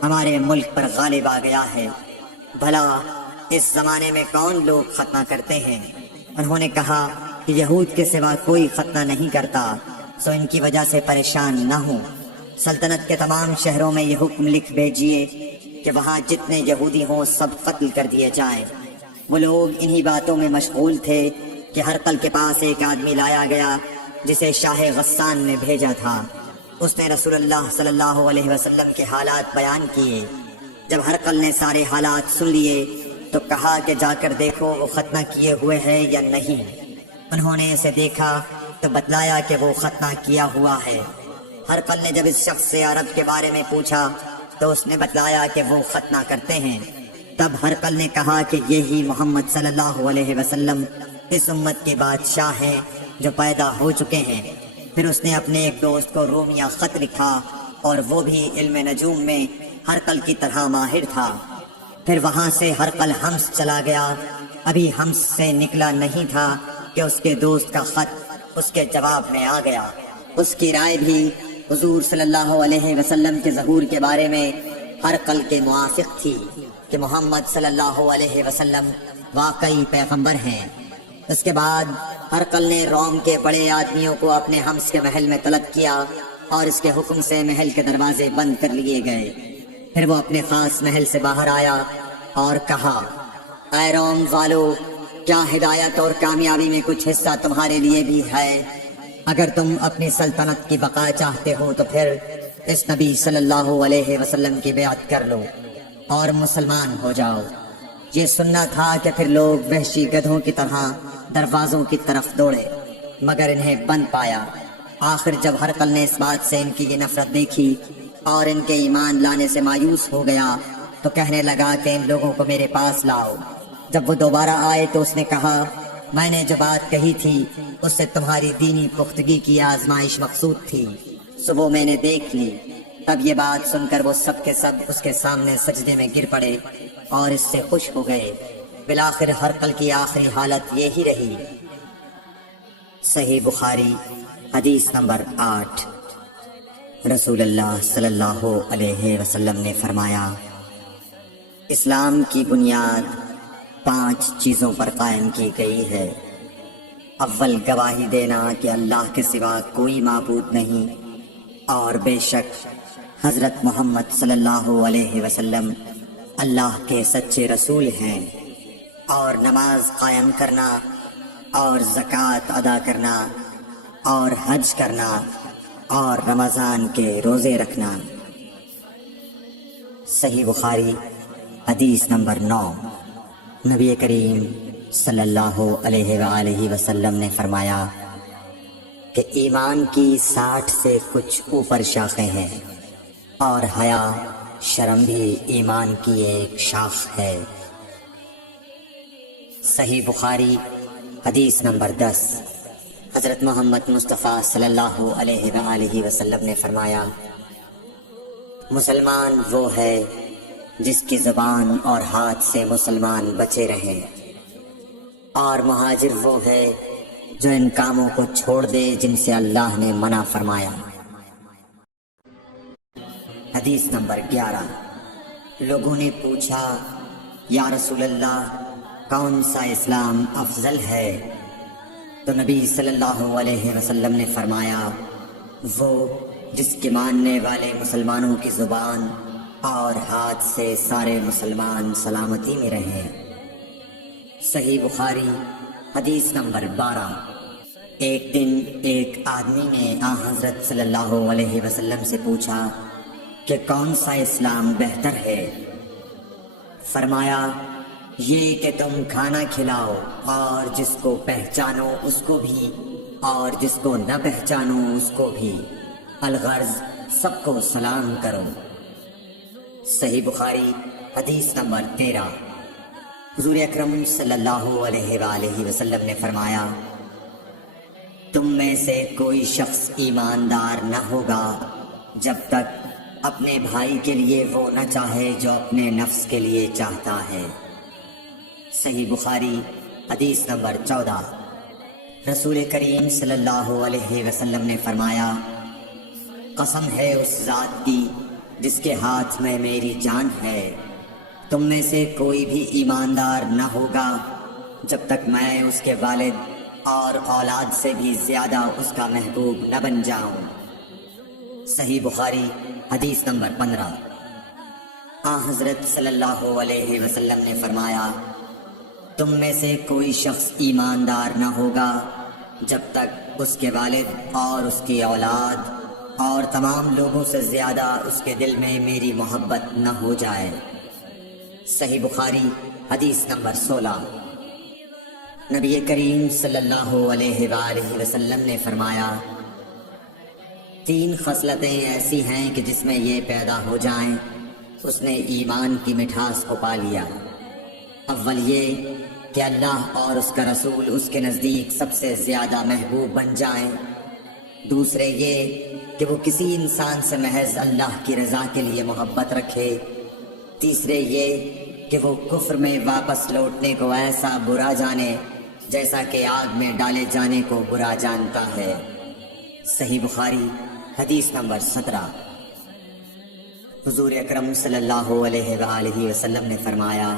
ہمارے ملک پر غالب آ گیا ہے۔ بھلا اس زمانے میں کون لوگ ختنہ کرتے ہیں؟ انہوں نے کہا کہ یہود کے سوا کوئی ختنہ نہیں کرتا، سو ان کی وجہ سے پریشان نہ ہوں۔ سلطنت کے تمام شہروں میں یہ حکم لکھ بھیجیے کہ کہ وہاں جتنے یہودی ہوں سب قتل کر دیے جائیں۔ وہ لوگ انہی باتوں میں مشغول تھے کہ ہرقل کے پاس ایک آدمی لایا گیا جسے شاہ غسان نے بھیجا تھا۔ اس نے رسول اللہ صلی اللہ علیہ وسلم کے حالات بیان کیے۔ جب ہرقل نے سارے حالات سن لیے تو کہا کہ جا کر دیکھو وہ ختنہ کیے ہوئے ہے یا نہیں۔ انہوں نے اسے دیکھا تو بتلایا کہ وہ ختنہ کیا ہوا ہے۔ ہرقل نے جب اس شخص سے عرب کے بارے میں پوچھا تو اس نے بتلایا کہ وہ ختنہ کرتے ہیں۔ تب ہرقل نے کہا کہ یہی محمد صلی اللہ علیہ وسلم اس امت کے بادشاہ ہیں جو پیدا ہو چکے ہیں۔ پھر اس نے اپنے ایک دوست کو رومیہ خط لکھا اور وہ بھی علم نجوم میں ہرقل کی طرح ماہر تھا۔ پھر وہاں سے ہرقل حمص چلا گیا۔ ابھی حمص سے نکلا نہیں تھا کہ اس کے دوست کا خط اس کے جواب میں آ گیا۔ اس کی رائے بھی حضور صلی اللہ علیہ وسلم کے ظہور کے بارے میں ہرقل کے موافق تھی کہ محمد صلی اللہ علیہ وسلم واقعی پیغمبر ہیں۔ اس کے بعد ہرقل نے روم کے بڑے آدمیوں کو اپنے حمص کے محل میں طلب کیا اور اس کے حکم سے محل کے دروازے بند کر لیے گئے۔ پھر وہ اپنے خاص محل سے باہر آیا اور کہا، اے روم والو، کیا ہدایت اور کامیابی میں کچھ حصہ تمہارے لیے بھی ہے؟ اگر تم اپنی سلطنت کی بقا چاہتے ہو تو پھر اس نبی صلی اللہ علیہ وسلم کی بیعت کر لو اور مسلمان ہو جاؤ۔ یہ سننا تھا کہ پھر لوگ وحشی گدھوں کی طرح دروازوں کی طرف دوڑے مگر انہیں بند پایا۔ آخر جب ہرقل نے اس بات سے ان کی یہ نفرت دیکھی اور ان کے ایمان لانے سے مایوس ہو گیا تو کہنے لگا کہ ان لوگوں کو میرے پاس لاؤ۔ جب وہ دوبارہ آئے تو اس نے کہا، میں نے جو بات کہی تھی اس سے تمہاری دینی پختگی کی آزمائش مقصود تھی، سو وہ میں نے دیکھ لی۔ تب یہ بات سن کر وہ سب کے سب اس کے سامنے سجدے میں گر پڑے اور اس سے خوش ہو گئے۔ بالآخر ہرقل کی آخری حالت یہی رہی۔ صحیح بخاری حدیث نمبر 8۔ رسول اللہ صلی اللہ علیہ وسلم نے فرمایا، اسلام کی بنیاد 5 چیزوں پر قائم کی گئی ہے۔ اول گواہی دینا کہ اللہ کے سوا کوئی معبود نہیں اور بے شک حضرت محمد صلی اللہ علیہ وسلم اللہ کے سچے رسول ہیں، اور نماز قائم کرنا اور زکوٰۃ ادا کرنا اور حج کرنا اور رمضان کے روزے رکھنا۔ صحیح بخاری حدیث نمبر 9۔ نبی کریم صلی اللہ علیہ وآلہ وسلم نے فرمایا کہ ایمان کی 60 سے کچھ اوپر شاخیں ہیں اور حیا شرم بھی ایمان کی ایک شاخ ہے۔ صحیح بخاری حدیث نمبر 10۔ حضرت محمد مصطفیٰ صلی اللہ علیہ وآلہ وسلم نے فرمایا، مسلمان وہ ہے جس کی زبان اور ہاتھ سے مسلمان بچے رہیں، اور مہاجر وہ ہے جو ان کاموں کو چھوڑ دے جن سے اللہ نے منع فرمایا۔ حدیث نمبر 11۔ لوگوں نے پوچھا، یا رسول اللہ، کون سا اسلام افضل ہے؟ تو نبی صلی اللہ علیہ وسلم نے فرمایا، وہ جس کے ماننے والے مسلمانوں کی زبان اور ہاتھ سے سارے مسلمان سلامتی میں رہیں۔ صحیح بخاری حدیث نمبر 12۔ ایک دن ایک آدمی نے حضرت صلی اللہ علیہ وسلم سے پوچھا کہ کون سا اسلام بہتر ہے؟ فرمایا، یہ کہ تم کھانا کھلاؤ اور جس کو پہچانو اس کو بھی اور جس کو نہ پہچانو اس کو بھی، الغرض سب کو سلام کرو۔ صحیح بخاری حدیث نمبر 13۔ حضور اکرم صلی اللہ علیہ وآلہ وسلم نے فرمایا، تم میں سے کوئی شخص ایماندار نہ ہوگا جب تک اپنے بھائی کے لیے وہ نہ چاہے جو اپنے نفس کے لیے چاہتا ہے۔ صحیح بخاری حدیث نمبر 14۔ رسول کریم صلی اللہ علیہ وسلم نے فرمایا، قسم ہے اس ذات کی جس کے ہاتھ میں میری جان ہے، تم میں سے کوئی بھی ایماندار نہ ہوگا جب تک میں اس کے والد اور اولاد سے بھی زیادہ اس کا محبوب نہ بن جاؤں۔ صحیح بخاری حدیث نمبر 15۔ حضرت صلی اللہ علیہ وسلم نے فرمایا، تم میں سے کوئی شخص ایماندار نہ ہوگا جب تک اس کے والد اور اس کی اولاد اور تمام لوگوں سے زیادہ اس کے دل میں میری محبت نہ ہو جائے۔ صحیح بخاری حدیث نمبر 16۔ نبی کریم صلی اللہ علیہ وآلہ وسلم نے فرمایا، 3 خصلتیں ایسی ہیں کہ جس میں یہ پیدا ہو جائیں اس نے ایمان کی مٹھاس کو پا لیا۔ اول یہ کہ اللہ اور اس کا رسول اس کے نزدیک سب سے زیادہ محبوب بن جائیں۔ دوسرے یہ کہ وہ کسی انسان سے محض اللہ کی رضا کے لیے محبت رکھے۔ تیسرے یہ کہ وہ کفر میں واپس لوٹنے کو ایسا برا جانے جیسا کہ آگ میں ڈالے جانے کو برا جانتا ہے۔ صحیح بخاری حدیث نمبر 17۔ حضور اکرم صلی اللہ علیہ وآلہ وسلم نے فرمایا،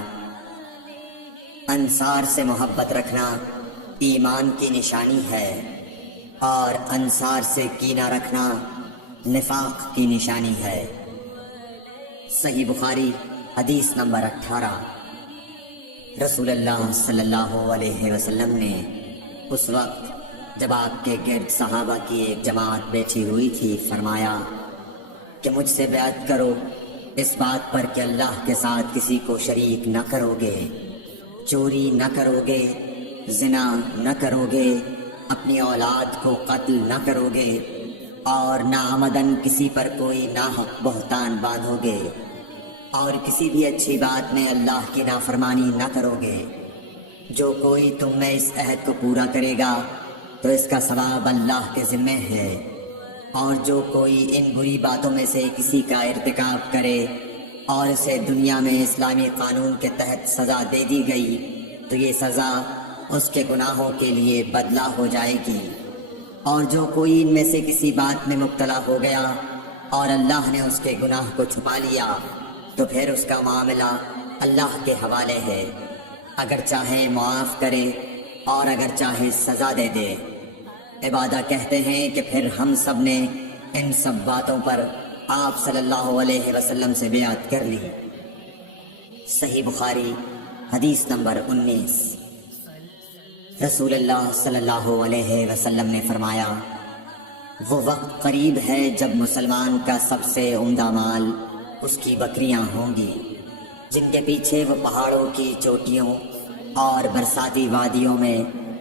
انصار سے محبت رکھنا ایمان کی نشانی ہے اور انصار سے کینہ رکھنا نفاق کی نشانی ہے۔ صحیح بخاری حدیث نمبر 18۔ رسول اللہ صلی اللہ علیہ وسلم نے اس وقت جب آپ کے گرد صحابہ کی ایک جماعت بیٹھی ہوئی تھی فرمایا کہ مجھ سے بیعت کرو اس بات پر کہ اللہ کے ساتھ کسی کو شریک نہ کرو گے، چوری نہ کرو گے، زنا نہ کرو گے، اپنی اولاد کو قتل نہ کرو گے اور ناعمدن کسی پر کوئی ناحق بہتان باندھو گے اور کسی بھی اچھی بات میں اللہ کی نافرمانی نہ کرو گے۔ جو کوئی تم میں اس عہد کو پورا کرے گا تو اس کا ثواب اللہ کے ذمہ ہے، اور جو کوئی ان بری باتوں میں سے کسی کا ارتکاب کرے اور اسے دنیا میں اسلامی قانون کے تحت سزا دے دی گئی تو یہ سزا اس کے گناہوں کے لیے بدلہ ہو جائے گی، اور جو کوئی ان میں سے کسی بات میں مبتلا ہو گیا اور اللہ نے اس کے گناہ کو چھپا لیا تو پھر اس کا معاملہ اللہ کے حوالے ہے، اگر چاہے معاف کرے اور اگر چاہے سزا دے دے۔ عبادہ کہتے ہیں کہ پھر ہم سب نے ان سب باتوں پر آپ صلی اللہ علیہ وسلم سے بیعت کر لی۔ صحیح بخاری حدیث نمبر 19۔ رسول اللہ صلی اللہ علیہ وسلم نے فرمایا، وہ وقت قریب ہے جب مسلمان کا سب سے عمدہ مال اس کی بکریاں ہوں گی، جن کے پیچھے وہ پہاڑوں کی چوٹیوں اور برساتی وادیوں میں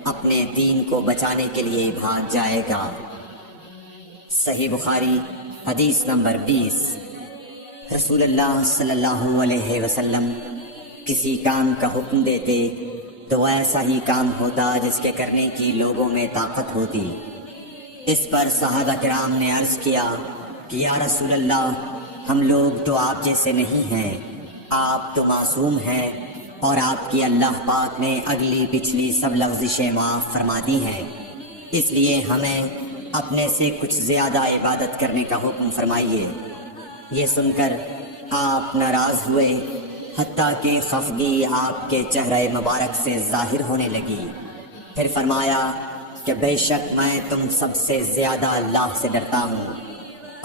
اپنے دین کو بچانے کے لیے بھاگ جائے گا۔ صحیح بخاری حدیث نمبر 20۔ رسول اللہ صلی اللہ علیہ وسلم کسی کام کا حکم دیتے تو ایسا ہی کام ہوتا جس کے کرنے کی لوگوں میں طاقت ہوتی۔ اس پر صحابہ کرام نے عرض کیا کہ یا رسول اللہ، ہم لوگ تو آپ جیسے نہیں ہیں، آپ تو معصوم ہیں اور آپ کی اللہ پاک نے اگلی پچھلی سب لغزشیں معاف فرما دی ہیں، اس لیے ہمیں اپنے سے کچھ زیادہ عبادت کرنے کا حکم فرمائیے۔ یہ سن کر آپ ناراض ہوئے، حتیٰ کہ خفگی آپ کے چہرہ مبارک سے ظاہر ہونے لگی۔ پھر فرمایا کہ بے شک میں تم سب سے زیادہ اللہ سے ڈرتا ہوں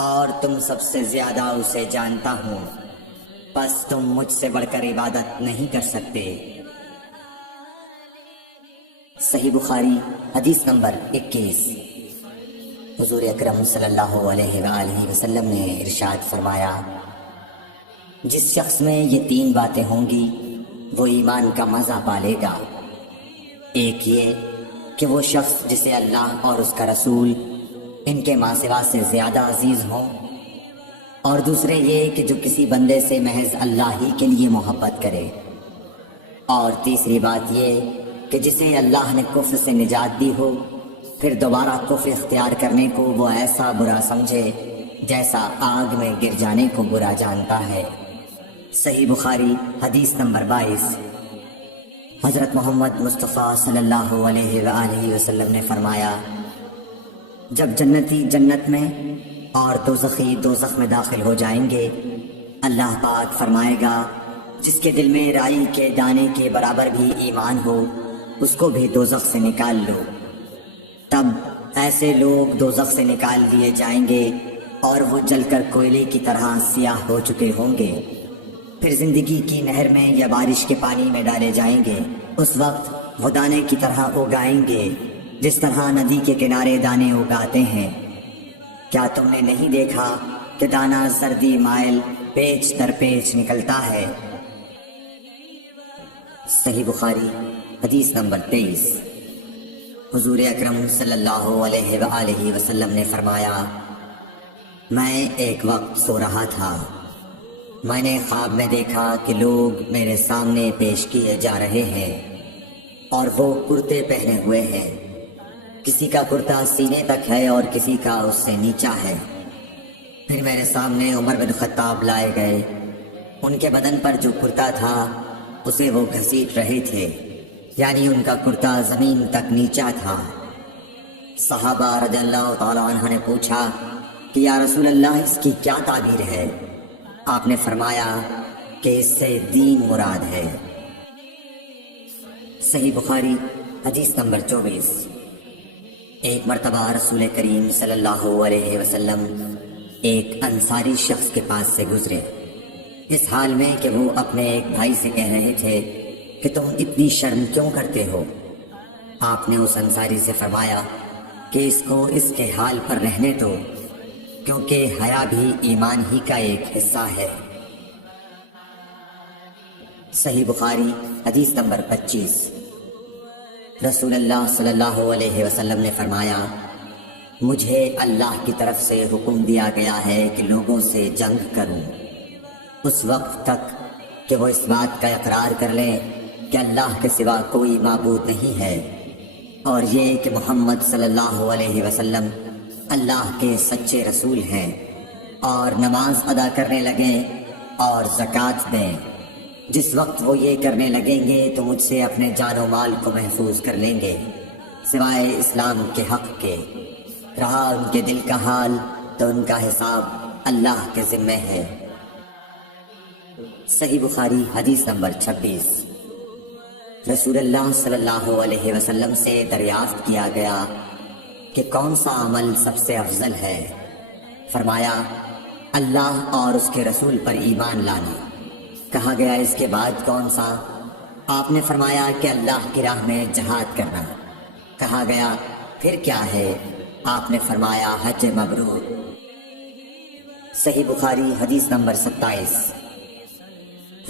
اور تم سب سے زیادہ اسے جانتا ہوں، بس تم مجھ سے بڑھ کر عبادت نہیں کر سکتے۔ صحیح بخاری حدیث نمبر 21۔ حضور اکرم صلی اللہ علیہ وآلہ وسلم نے ارشاد فرمایا، جس شخص میں یہ 3 باتیں ہوں گی وہ ایمان کا مزہ پالے گا۔ ایک یہ کہ وہ شخص جسے اللہ اور اس کا رسول ان کے ماں سوا سے زیادہ عزیز ہوں، اور دوسرے یہ کہ جو کسی بندے سے محض اللہ ہی کے لیے محبت کرے، اور تیسری بات یہ کہ جسے اللہ نے کفر سے نجات دی ہو پھر دوبارہ کفر اختیار کرنے کو وہ ایسا برا سمجھے جیسا آگ میں گر جانے کو برا جانتا ہے۔ صحیح بخاری حدیث نمبر 22۔ حضرت محمد مصطفیٰ صلی اللہ علیہ وآلہ وسلم نے فرمایا، جب جنتی جنت میں اور دوزخی دوزخ میں داخل ہو جائیں گے، اللہ پاک فرمائے گا جس کے دل میں رائی کے دانے کے برابر بھی ایمان ہو اس کو بھی دوزخ سے نکال لو۔ تب ایسے لوگ دوزخ سے نکال دیے جائیں گے اور وہ جل کر کوئلے کی طرح سیاہ ہو چکے ہوں گے۔ پھر زندگی کی نہر میں یا بارش کے پانی میں ڈالے جائیں گے۔ اس وقت وہ دانے کی طرح اگائیں گے جس طرح ندی کے کنارے دانے اگاتے ہیں۔ کیا تم نے نہیں دیکھا کہ دانہ زردی مائل پیچ در پیچ نکلتا ہے؟ صحیح بخاری حدیث نمبر 23۔ حضور اکرم صلی اللہ علیہ وآلہ وسلم نے فرمایا، میں ایک وقت سو رہا تھا، میں نے خواب میں دیکھا کہ لوگ میرے سامنے پیش کیے جا رہے ہیں اور وہ کرتے پہنے ہوئے ہیں۔ کسی کا کرتا سینے تک ہے اور کسی کا اس سے نیچا ہے۔ پھر میرے سامنے عمر بن خطاب لائے گئے، ان کے بدن پر جو کرتا تھا اسے وہ گھسیٹ رہے تھے، یعنی ان کا کرتا زمین تک نیچا تھا۔ صحابہ رضی اللہ تعالیٰ عنہ نے پوچھا کہ یا رسول اللہ اس کی کیا تعبیر ہے؟ آپ نے فرمایا کہ اس سے دین مراد ہے۔ صحیح بخاری حدیث نمبر 24۔ ایک مرتبہ رسول کریم صلی اللہ علیہ وسلم ایک انصاری شخص کے پاس سے گزرے، اس حال میں کہ وہ اپنے ایک بھائی سے کہہ رہے تھے کہ تم اتنی شرم کیوں کرتے ہو؟ آپ نے اس انصاری سے فرمایا کہ اس کو اس کے حال پر رہنے دو، کیونکہ حیا بھی ایمان ہی کا ایک حصہ ہے۔ صحیح بخاری حدیث نمبر 25۔ رسول اللہ صلی اللہ علیہ وسلم نے فرمایا، مجھے اللہ کی طرف سے حکم دیا گیا ہے کہ لوگوں سے جنگ کروں اس وقت تک کہ وہ اس بات کا اقرار کر لیں کہ اللہ کے سوا کوئی معبود نہیں ہے، اور یہ کہ محمد صلی اللہ علیہ وسلم اللہ کے سچے رسول ہیں، اور نماز ادا کرنے لگیں اور زکوٰۃ دیں۔ جس وقت وہ یہ کرنے لگیں گے تو مجھ سے اپنے جان و مال کو محفوظ کر لیں گے سوائے اسلام کے حق کے۔ رہا ان کے دل کا حال تو ان کا حساب اللہ کے ذمہ ہے۔ صحیح بخاری حدیث نمبر 26۔ رسول اللہ صلی اللہ علیہ وسلم سے دریافت کیا گیا کہ کون سا عمل سب سے افضل ہے؟ فرمایا، اللہ اور اس کے رسول پر ایمان لانا۔ کہا گیا اس کے بعد کون سا؟ آپ نے فرمایا کہ اللہ کی راہ میں جہاد کرنا۔ کہا گیا پھر کیا ہے؟ آپ نے فرمایا حج مبرور۔ صحیح بخاری حدیث نمبر 27۔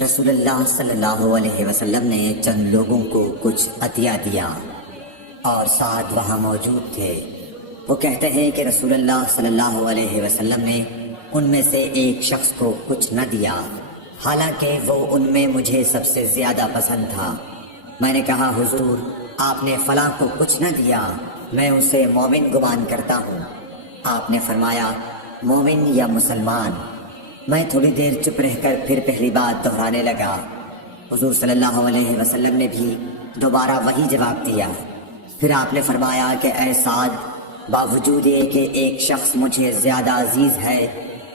رسول اللہ صلی اللہ علیہ وسلم نے چند لوگوں کو کچھ عطیہ دیا اور ساتھ وہاں موجود تھے۔ وہ کہتے ہیں کہ رسول اللہ صلی اللہ علیہ وسلم نے ان میں سے ایک شخص کو کچھ نہ دیا، حالانکہ وہ ان میں مجھے سب سے زیادہ پسند تھا۔ میں نے کہا حضور آپ نے فلاں کو کچھ نہ دیا، میں اسے مومن گمان کرتا ہوں۔ آپ نے فرمایا مومن یا مسلمان؟ میں تھوڑی دیر چپ رہ کر پھر پہلی بات دہرانے لگا۔ حضور صلی اللہ علیہ وسلم نے بھی دوبارہ وہی جواب دیا۔ پھر آپ نے فرمایا کہ اے سعد، باوجود یہ کہ ایک شخص مجھے زیادہ عزیز ہے،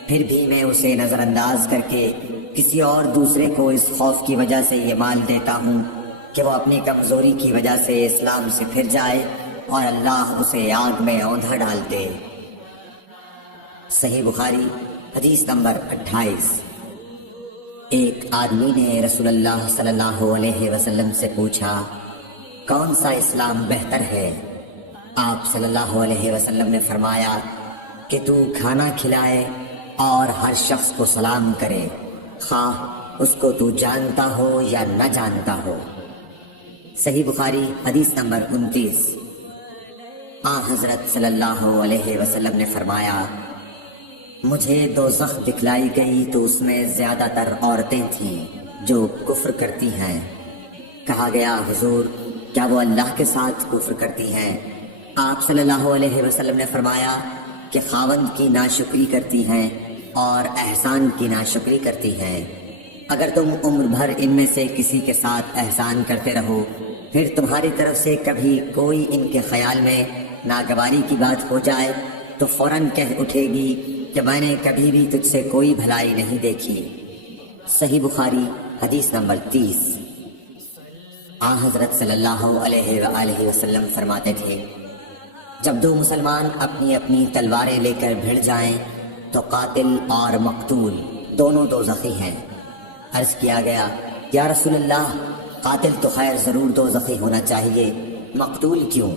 پھر بھی میں اسے نظر انداز کر کے کسی اور دوسرے کو اس خوف کی وجہ سے یہ مال دیتا ہوں کہ وہ اپنی کمزوری کی وجہ سے اسلام سے پھر جائے اور اللہ اسے آگ میں اوندھا ڈال دے۔ صحیح بخاری حدیث نمبر 28۔ ایک آدمی نے رسول اللہ صلی اللہ علیہ وسلم سے پوچھا کون سا اسلام بہتر ہے؟ آپ صلی اللہ علیہ وسلم نے فرمایا کہ تو کھانا کھلائے اور ہر شخص کو سلام کرے، خواہ اس کو تو جانتا ہو یا نہ جانتا ہو۔ صحیح بخاری حدیث نمبر 29۔ حضرت صلی اللہ علیہ وسلم نے فرمایا مجھے دوزخ دکھلائی گئی تو اس میں زیادہ تر عورتیں تھیں جو کفر کرتی ہیں۔ کہا گیا حضور کیا وہ اللہ کے ساتھ کفر کرتی ہیں؟ آپ صلی اللہ علیہ وسلم نے فرمایا کہ خاوند کی ناشکری کرتی ہیں اور احسان کی ناشکری کرتی ہیں۔ اگر تم عمر بھر ان میں سے کسی کے ساتھ احسان کرتے رہو، پھر تمہاری طرف سے کبھی کوئی ان کے خیال میں ناگواری کی بات ہو جائے تو فوراً کہہ اٹھے گی کہ میں نے کبھی بھی تجھ سے کوئی بھلائی نہیں دیکھی۔ صحیح بخاری حدیث نمبر 30۔ حضرت صلی اللہ علیہ وآلہ وسلم فرماتے تھے جب دو مسلمان اپنی اپنی تلواریں لے کر بھڑ جائیں تو قاتل اور مقتول دونوں دوزخی ہیں۔ عرض کیا گیا یا رسول اللہ قاتل تو خیر ضرور دوزخی ہونا چاہیے، مقتول کیوں؟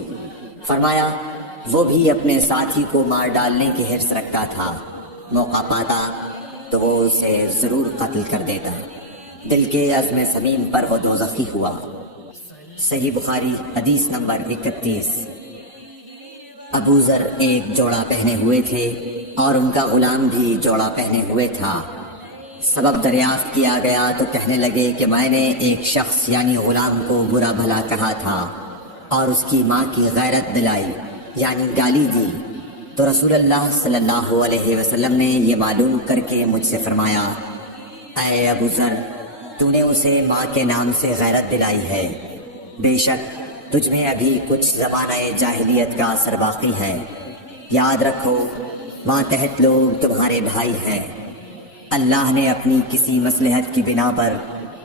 فرمایا وہ بھی اپنے ساتھی کو مار ڈالنے کی حرص رکھتا تھا، موقع پاتا تو وہ اسے ضرور قتل کر دیتا، دل کے عزم صمیم پر وہ دوزخی ہوا۔ صحیح بخاری حدیث نمبر 31۔ ابو ذر ایک جوڑا پہنے ہوئے تھے اور ان کا غلام بھی جوڑا پہنے ہوئے تھا۔ سبب دریافت کیا گیا تو کہنے لگے کہ میں نے ایک شخص یعنی غلام کو برا بھلا کہا تھا اور اس کی ماں کی غیرت دلائی یعنی گالی دی، تو رسول اللہ صلی اللہ علیہ وسلم نے یہ معلوم کر کے مجھ سے فرمایا اے ابو ذر، تو نے اسے ماں کے نام سے غیرت دلائی ہے، بے شک تجھ میں ابھی کچھ زمانہ جاہلیت کا اثر باقی ہے، یاد رکھو ماتحت لوگ تمہارے بھائی ہیں، اللہ نے اپنی کسی مصلحت کی بنا پر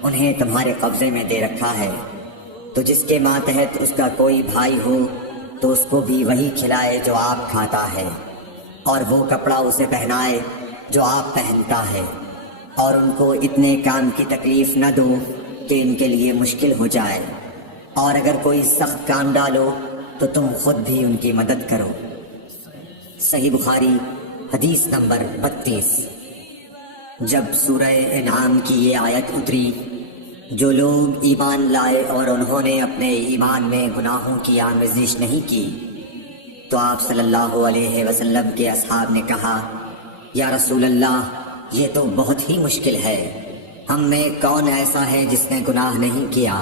انہیں تمہارے قبضے میں دے رکھا ہے، تو جس کے ماتحت اس کا کوئی بھائی ہو تو اس کو بھی وہی کھلائے جو آپ کھاتا ہے، اور وہ کپڑا اسے پہنائے جو آپ پہنتا ہے، اور ان کو اتنے کام کی تکلیف نہ دو کہ ان کے لیے مشکل ہو جائے، اور اگر کوئی سخت کام ڈالو تو تم خود بھی ان کی مدد کرو۔ صحیح بخاری حدیث نمبر 32۔ جب سورہ انعام کی یہ آیت اتری، جو لوگ ایمان لائے اور انہوں نے اپنے ایمان میں گناہوں کی آمیزش نہیں کی، تو آپ صلی اللہ علیہ وسلم کے اصحاب نے کہا یا رسول اللہ یہ تو بہت ہی مشکل ہے، ہم میں کون ایسا ہے جس نے گناہ نہیں کیا؟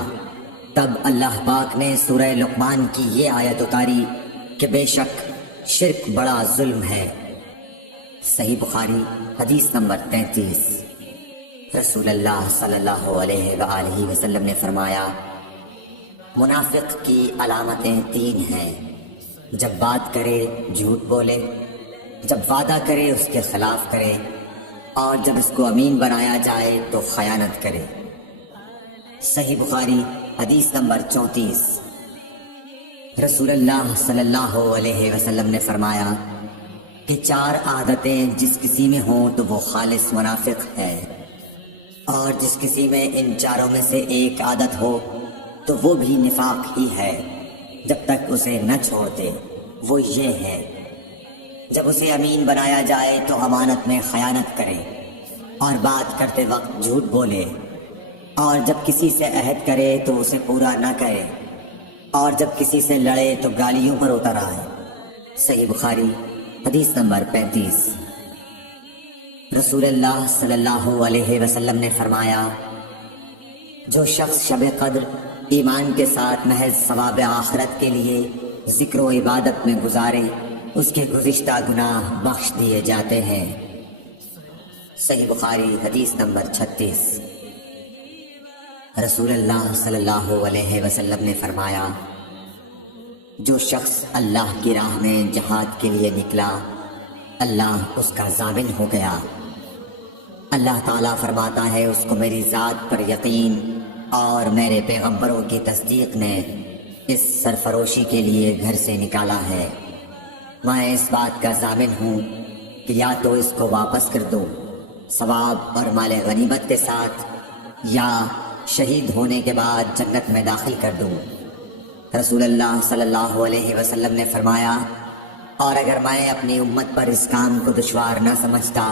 تب اللہ پاک نے سورہ لقمان کی یہ آیت اتاری کہ بے شک شرک بڑا ظلم ہے۔ صحیح بخاری حدیث نمبر 33۔ رسول اللہ صلی اللہ علیہ وآلہ وسلم نے فرمایا منافق کی علامتیں 3 ہیں، جب بات کرے جھوٹ بولے، جب وعدہ کرے اس کے خلاف کرے، اور جب اس کو امین بنایا جائے تو خیانت کرے۔ صحیح بخاری حدیث نمبر 34۔ رسول اللہ صلی اللہ علیہ وسلم نے فرمایا کہ 4 عادتیں جس کسی میں ہوں تو وہ خالص منافق ہے، اور جس کسی میں ان 4 میں سے ایک عادت ہو تو وہ بھی نفاق ہی ہے جب تک اسے نہ چھوڑ دے۔ وہ یہ ہے جب اسے امین بنایا جائے تو امانت میں خیانت کرے، اور بات کرتے وقت جھوٹ بولے، اور جب کسی سے عہد کرے تو اسے پورا نہ کرے، اور جب کسی سے لڑے تو گالیوں پر اتر آئے۔ صحیح بخاری حدیث نمبر 35۔ رسول اللہ صلی اللہ علیہ وسلم نے فرمایا جو شخص شب قدر ایمان کے ساتھ محض ثواب آخرت کے لیے ذکر و عبادت میں گزارے، اس کے گزشتہ گناہ بخش دیے جاتے ہیں۔ صحیح بخاری حدیث نمبر 36۔ رسول اللہ صلی اللہ علیہ وسلم نے فرمایا جو شخص اللہ کی راہ میں جہاد کے لیے نکلا، اللہ اس کا ضامن ہو گیا۔ اللہ تعالیٰ فرماتا ہے اس کو میری ذات پر یقین اور میرے پیغمبروں کی تصدیق نے اس سرفروشی کے لیے گھر سے نکالا ہے، میں اس بات کا ضامن ہوں کہ یا تو اس کو واپس کر دو ثواب اور مال غنیمت کے ساتھ، یا شہید ہونے کے بعد جنت میں داخل کر دوں۔ رسول اللہ صلی اللہ علیہ وسلم نے فرمایا اور اگر میں اپنی امت پر اس کام کو دشوار نہ سمجھتا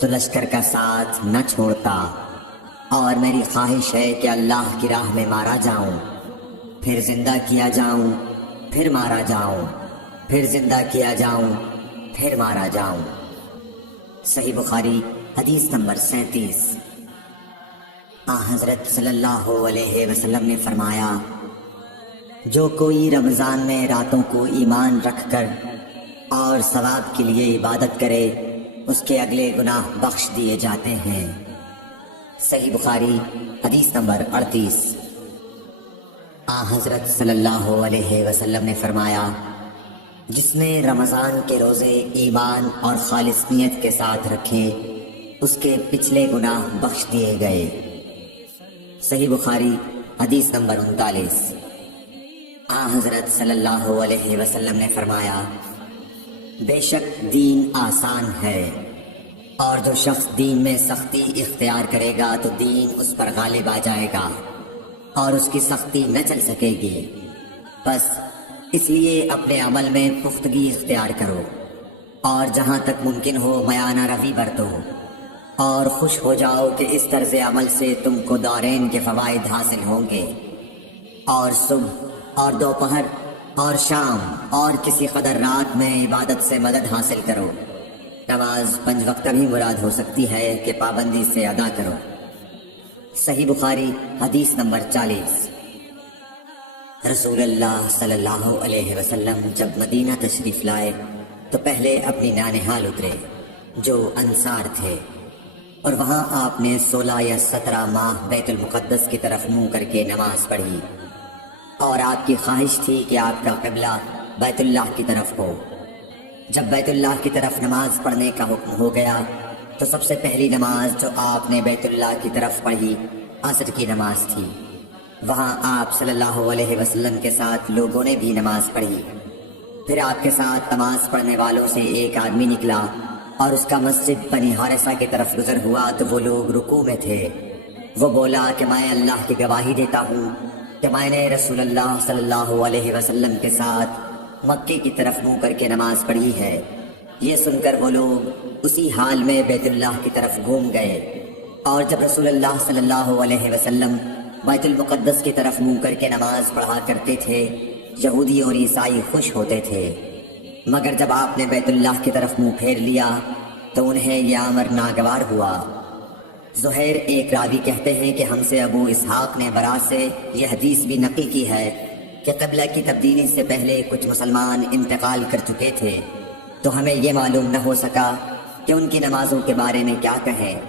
تو لشکر کا ساتھ نہ چھوڑتا، اور میری خواہش ہے کہ اللہ کی راہ میں مارا جاؤں، پھر زندہ کیا جاؤں، پھر مارا جاؤں، پھر زندہ کیا جاؤں، پھر مارا جاؤں۔ صحیح بخاری حدیث نمبر 37۔ حضرت صلی اللہ علیہ وسلم نے فرمایا جو کوئی رمضان میں راتوں کو ایمان رکھ کر اور ثواب کے لیے عبادت کرے، اس کے اگلے گناہ بخش دیے جاتے ہیں۔ صحیح بخاری حدیث نمبر 38۔ حضرت صلی اللہ علیہ وسلم نے فرمایا جس نے رمضان کے روزے ایمان اور خالص نیت کے ساتھ رکھے، اس کے پچھلے گناہ بخش دیے گئے۔ صحیح بخاری حدیث نمبر 39۔ حضرت صلی اللہ علیہ وسلم نے فرمایا بے شک دین آسان ہے اور جو شخص دین میں سختی اختیار کرے گا تو دین اس پر غالب آ جائے گا اور اس کی سختی نہ چل سکے گی۔ بس اس لیے اپنے عمل میں پختگی اختیار کرو اور جہاں تک ممکن ہو میانہ روی برتو، اور خوش ہو جاؤ کہ اس طرز عمل سے تم کو دارین کے فوائد حاصل ہوں گے۔ اور صبح اور دوپہر اور شام اور کسی قدر رات میں عبادت سے مدد حاصل کرو۔ نماز 5 وقت بھی مراد ہو سکتی ہے کہ پابندی سے ادا کرو۔ صحیح بخاری حدیث نمبر 40۔ رسول اللہ صلی اللہ علیہ وسلم جب مدینہ تشریف لائے تو پہلے اپنی نانہال اترے جو انصار تھے، اور وہاں آپ نے 16 یا 17 ماہ بیت المقدس کی طرف منہ کر کے نماز پڑھی، اور آپ کی خواہش تھی کہ آپ کا قبلہ بیت اللہ کی طرف ہو۔ جب بیت اللہ کی طرف نماز پڑھنے کا حکم ہو گیا تو سب سے پہلی نماز جو آپ نے بیت اللہ کی طرف پڑھی عصر کی نماز تھی۔ وہاں آپ صلی اللہ علیہ وسلم کے ساتھ لوگوں نے بھی نماز پڑھی۔ پھر آپ کے ساتھ نماز پڑھنے والوں سے ایک آدمی نکلا اور اس کا مسجد بنی حارثہ کی طرف گزر ہوا تو وہ لوگ رکوع میں تھے۔ وہ بولا کہ میں اللہ کی گواہی دیتا ہوں کہ میں نے رسول اللہ صلی اللہ علیہ وسلم کے ساتھ مکے کی طرف منہ کر کے نماز پڑھی ہے۔ یہ سن کر وہ لوگ اسی حال میں بیت اللہ کی طرف گھوم گئے، اور جب رسول اللہ صلی اللہ علیہ وسلم بیت المقدس کی طرف منہ کر کے نماز پڑھا کرتے تھے، یہودی اور عیسائی خوش ہوتے تھے، مگر جب آپ نے بیت اللہ کی طرف منہ پھیر لیا تو انہیں یہ امر ناگوار ہوا۔ زہیر ایک راوی کہتے ہیں کہ ہم سے ابو اسحاق نے برا سے یہ حدیث بھی نقل کی ہے کہ قبلہ کی تبدیلی سے پہلے کچھ مسلمان انتقال کر چکے تھے، تو ہمیں یہ معلوم نہ ہو سکا کہ ان کی نمازوں کے بارے میں کیا کہیں۔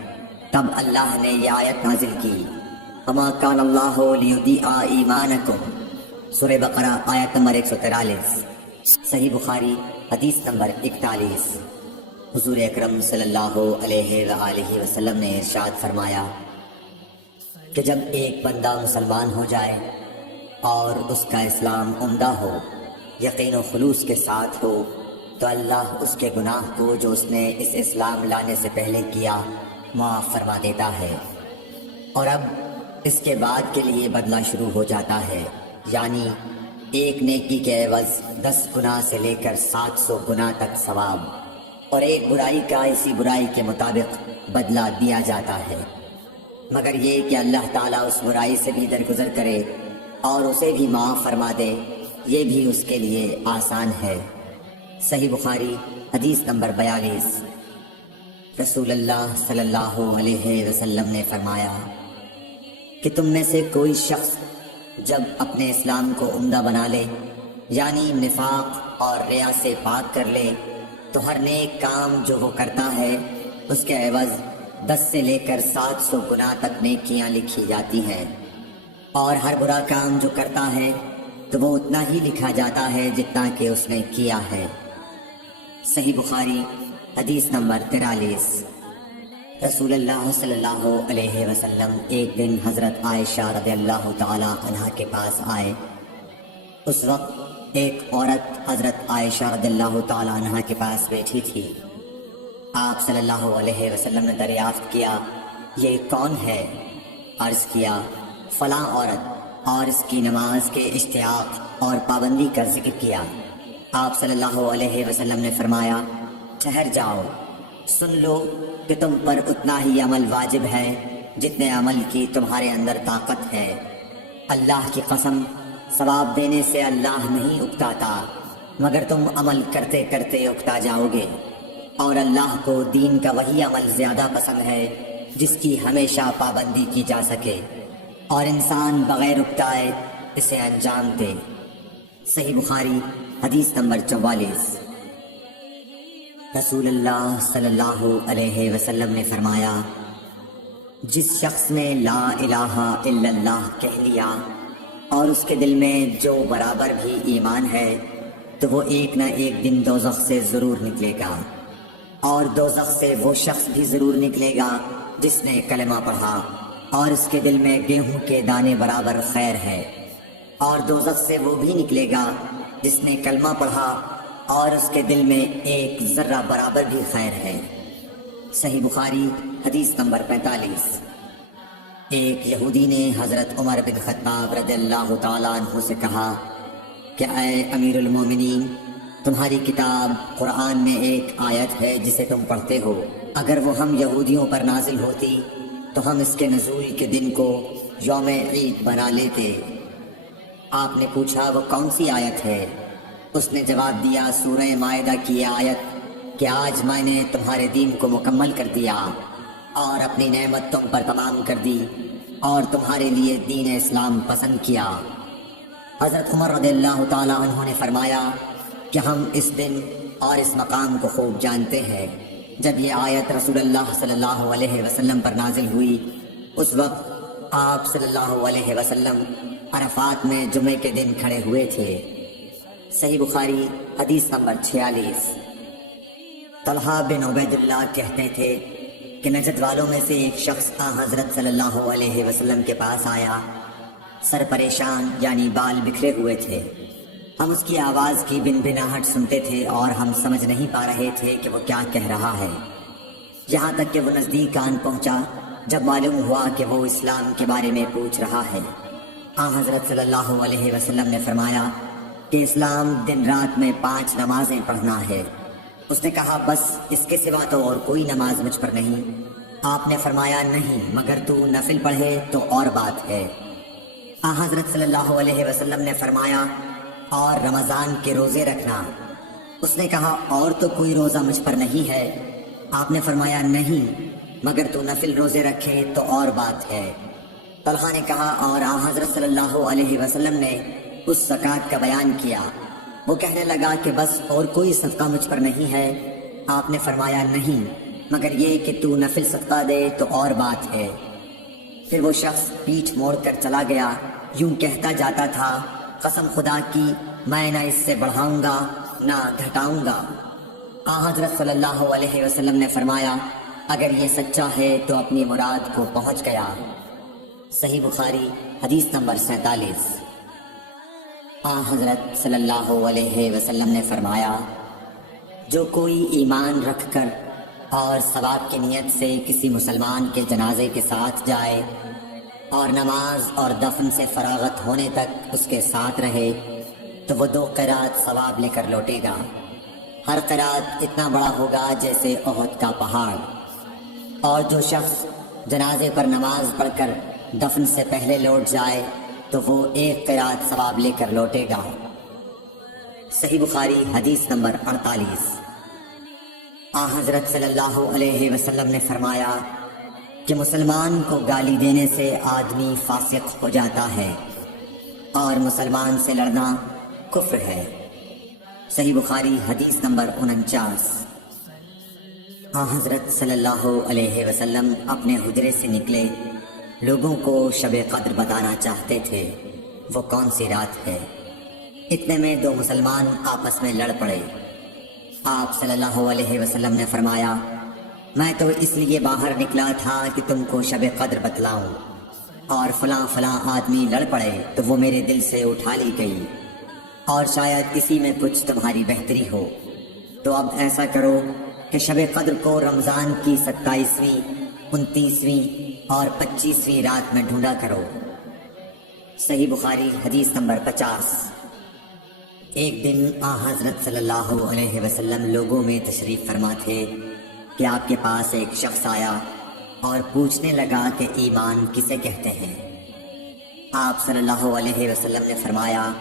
تب اللہ نے یہ آیت نازل کی، وَمَا كَانَ اللَّهُ لِيُضِيعَ إِيمَانَكُمْ، سورہ بقرہ آیت نمبر 143۔ صحیح بخاری حدیث نمبر 41۔ حضور اکرم صلی اللہ علیہ وآلہ وسلم نے ارشاد فرمایا کہ جب ایک بندہ مسلمان ہو جائے اور اس کا اسلام عمدہ ہو، یقین و خلوص کے ساتھ ہو، تو اللہ اس کے گناہ کو جو اس نے اس اسلام لانے سے پہلے کیا معاف فرما دیتا ہے، اور اب اس کے بعد کے لیے بدلہ شروع ہو جاتا ہے، یعنی ایک نیکی کے عوض 10 گناہ سے لے کر 700 گناہ تک ثواب، اور ایک برائی کا اسی برائی کے مطابق بدلہ دیا جاتا ہے، مگر یہ کہ اللہ تعالیٰ اس برائی سے بھی درگزر کرے اور اسے بھی معاف فرما دے، یہ بھی اس کے لیے آسان ہے۔ صحیح بخاری حدیث نمبر 42۔ رسول اللہ صلی اللہ علیہ وسلم نے فرمایا کہ تم میں سے کوئی شخص جب اپنے اسلام کو عمدہ بنا لے، یعنی نفاق اور ریا سے پاک کر لے، تو ہر نیک کام جو وہ کرتا ہے اس کے عوض 10 سے لے کر 700 گناہ تک نیکیاں لکھی جاتی ہیں، اور ہر برا کام جو کرتا ہے تو وہ اتنا ہی لکھا جاتا ہے جتنا کہ اس نے کیا ہے۔ صحیح بخاری حدیث نمبر 43۔ رسول اللہ صلی اللہ علیہ وسلم ایک دن حضرت عائشہ رضی اللہ تعالی عنہا کے پاس آئے۔ اس وقت ایک عورت حضرت عائشہ رضی اللہ تعالی عنہا کے پاس بیٹھی تھی۔ آپ صلی اللہ علیہ وسلم نے دریافت کیا، یہ کون ہے؟ عرض کیا، فلاں عورت، اور اس کی نماز کے اشتیاق اور پابندی کا ذکر کیا۔ آپ صلی اللہ علیہ وسلم نے فرمایا، ٹھہر جاؤ، سن لو کہ تم پر اتنا ہی عمل واجب ہے جتنے عمل کی تمہارے اندر طاقت ہے۔ اللہ کی قسم، ثواب دینے سے اللہ نہیں اکتاتا، مگر تم عمل کرتے کرتے اکتا جاؤ گے، اور اللہ کو دین کا وہی عمل زیادہ پسند ہے جس کی ہمیشہ پابندی کی جا سکے، اور انسان بغیر اکتائے اسے انجام دے۔ صحیح بخاری حدیث نمبر 44۔ رسول اللہ صلی اللہ علیہ وسلم نے فرمایا، جس شخص نے لا الہ الا اللہ کہہ لیا اور اس کے دل میں جو برابر بھی ایمان ہے، تو وہ ایک نہ ایک دن دوزخ سے ضرور نکلے گا، اور دوزخ سے وہ شخص بھی ضرور نکلے گا جس نے کلمہ پڑھا اور اس کے دل میں گیہوں کے دانے برابر خیر ہے، اور دوزخ سے وہ بھی نکلے گا جس نے کلمہ پڑھا اور اس کے دل میں ایک ذرہ برابر بھی خیر ہے۔ صحیح بخاری حدیث نمبر 45۔ ایک یہودی نے حضرت عمر بن خطاب رضی اللہ تعالیٰ عنہ سے کہا کہ اے امیر المومنین، تمہاری کتاب قرآن میں ایک آیت ہے جسے تم پڑھتے ہو، اگر وہ ہم یہودیوں پر نازل ہوتی تو ہم اس کے نزول کے دن کو یوم عید بنا لیتے۔ آپ نے پوچھا وہ کون سی آیت ہے؟ اس نے جواب دیا سورہ مائدہ کی یہ آیت کہ آج میں نے تمہارے دین کو مکمل کر دیا اور اپنی نعمت تم پر تمام کر دی اور تمہارے لیے دین اسلام پسند کیا۔ حضرت عمر رضی اللہ تعالیٰ عنہ نے فرمایا کہ ہم اس دن اور اس مقام کو خوب جانتے ہیں۔ جب یہ آیت رسول اللہ صلی اللہ علیہ وسلم پر نازل ہوئی، اس وقت آپ صلی اللہ علیہ وسلم عرفات میں جمعے کے دن کھڑے ہوئے تھے۔ صحیح بخاری حدیث نمبر 46۔ طلحہ بن عبید اللہ کہتے تھے کہ نجد والوں میں سے ایک شخص حضرت صلی اللہ علیہ وسلم کے پاس آیا، سر پریشان یعنی بال بکھرے ہوئے تھے۔ ہم اس کی آواز کی بن بناہٹ سنتے تھے اور ہم سمجھ نہیں پا رہے تھے کہ وہ کیا کہہ رہا ہے، یہاں تک کہ وہ نزدیک آن پہنچا جب معلوم ہوا کہ وہ اسلام کے بارے میں پوچھ رہا ہے۔ حضرت صلی اللہ علیہ وسلم نے فرمایا کہ اسلام دن رات میں 5 نمازیں پڑھنا ہے۔ اس نے کہا بس اس کے سوا تو اور کوئی نماز مجھ پر نہیں۔ آپ نے فرمایا نہیں، مگر تو نفل پڑھے تو اور بات ہے۔ حضرت صلی اللہ علیہ وسلم نے فرمایا اور رمضان کے روزے رکھنا۔ اس نے کہا اور تو کوئی روزہ مجھ پر نہیں ہے۔ آپ نے فرمایا نہیں، مگر تو نفل روزے رکھے تو اور بات ہے۔ طلحہ نے کہا اور حضرت صلی اللہ علیہ وسلم نے اس زکوٰۃ کا بیان کیا۔ وہ کہنے لگا کہ بس اور کوئی صدقہ مجھ پر نہیں ہے۔ آپ نے فرمایا نہیں، مگر یہ کہ تو نفل صدقہ دے تو اور بات ہے۔ پھر وہ شخص پیٹھ موڑ کر چلا گیا، یوں کہتا جاتا تھا قسم خدا کی میں نہ اس سے بڑھاؤں گا نہ گھٹاؤں گا۔ حضرت صلی اللہ علیہ وسلم نے فرمایا اگر یہ سچا ہے تو اپنی مراد کو پہنچ گیا۔ صحیح بخاری حدیث نمبر 47۔ حضرت صلی اللہ علیہ وسلم نے فرمایا جو کوئی ایمان رکھ کر اور ثواب کی نیت سے کسی مسلمان کے جنازے کے ساتھ جائے اور نماز اور دفن سے فراغت ہونے تک اس کے ساتھ رہے تو وہ 2 قرات ثواب لے کر لوٹے گا۔ ہر قرات اتنا بڑا ہوگا جیسے احد کا پہاڑ۔ اور جو شخص جنازے پر نماز پڑھ کر دفن سے پہلے لوٹ جائے تو وہ 1 قرات ثواب لے کر لوٹے گا۔ صحیح بخاری حدیث نمبر 48۔ حضرت صلی اللہ علیہ وسلم نے فرمایا کہ مسلمان کو گالی دینے سے آدمی فاسق ہو جاتا ہے اور مسلمان سے لڑنا کفر ہے۔ صحیح بخاری حدیث نمبر 49۔ حضرت صلی اللہ علیہ وسلم اپنے حجرے سے نکلے، لوگوں کو شب قدر بتانا چاہتے تھے وہ کون سی رات ہے۔ اتنے میں 2 مسلمان آپس میں لڑ پڑے۔ آپ صلی اللہ علیہ وسلم نے فرمایا میں تو اس لیے باہر نکلا تھا کہ تم کو شب قدر بتلاؤں، اور فلاں فلاں آدمی لڑ پڑے تو وہ میرے دل سے اٹھا لی گئی، اور شاید اسی میں کچھ تمہاری بہتری ہو۔ تو اب ایسا کرو کہ شب قدر کو رمضان کی 27ویں، 29ویں اور 25ویں رات میں ڈھونڈا کرو۔ صحیح بخاری حدیث نمبر 50۔ ایک دن حضرت صلی اللہ علیہ وسلم لوگوں میں تشریف فرما تھے کہ آپ کے پاس ایک شخص آیا اور پوچھنے لگا کہ ایمان کسے کہتے ہیں۔ آپ صلی اللہ علیہ وسلم نے فرمایا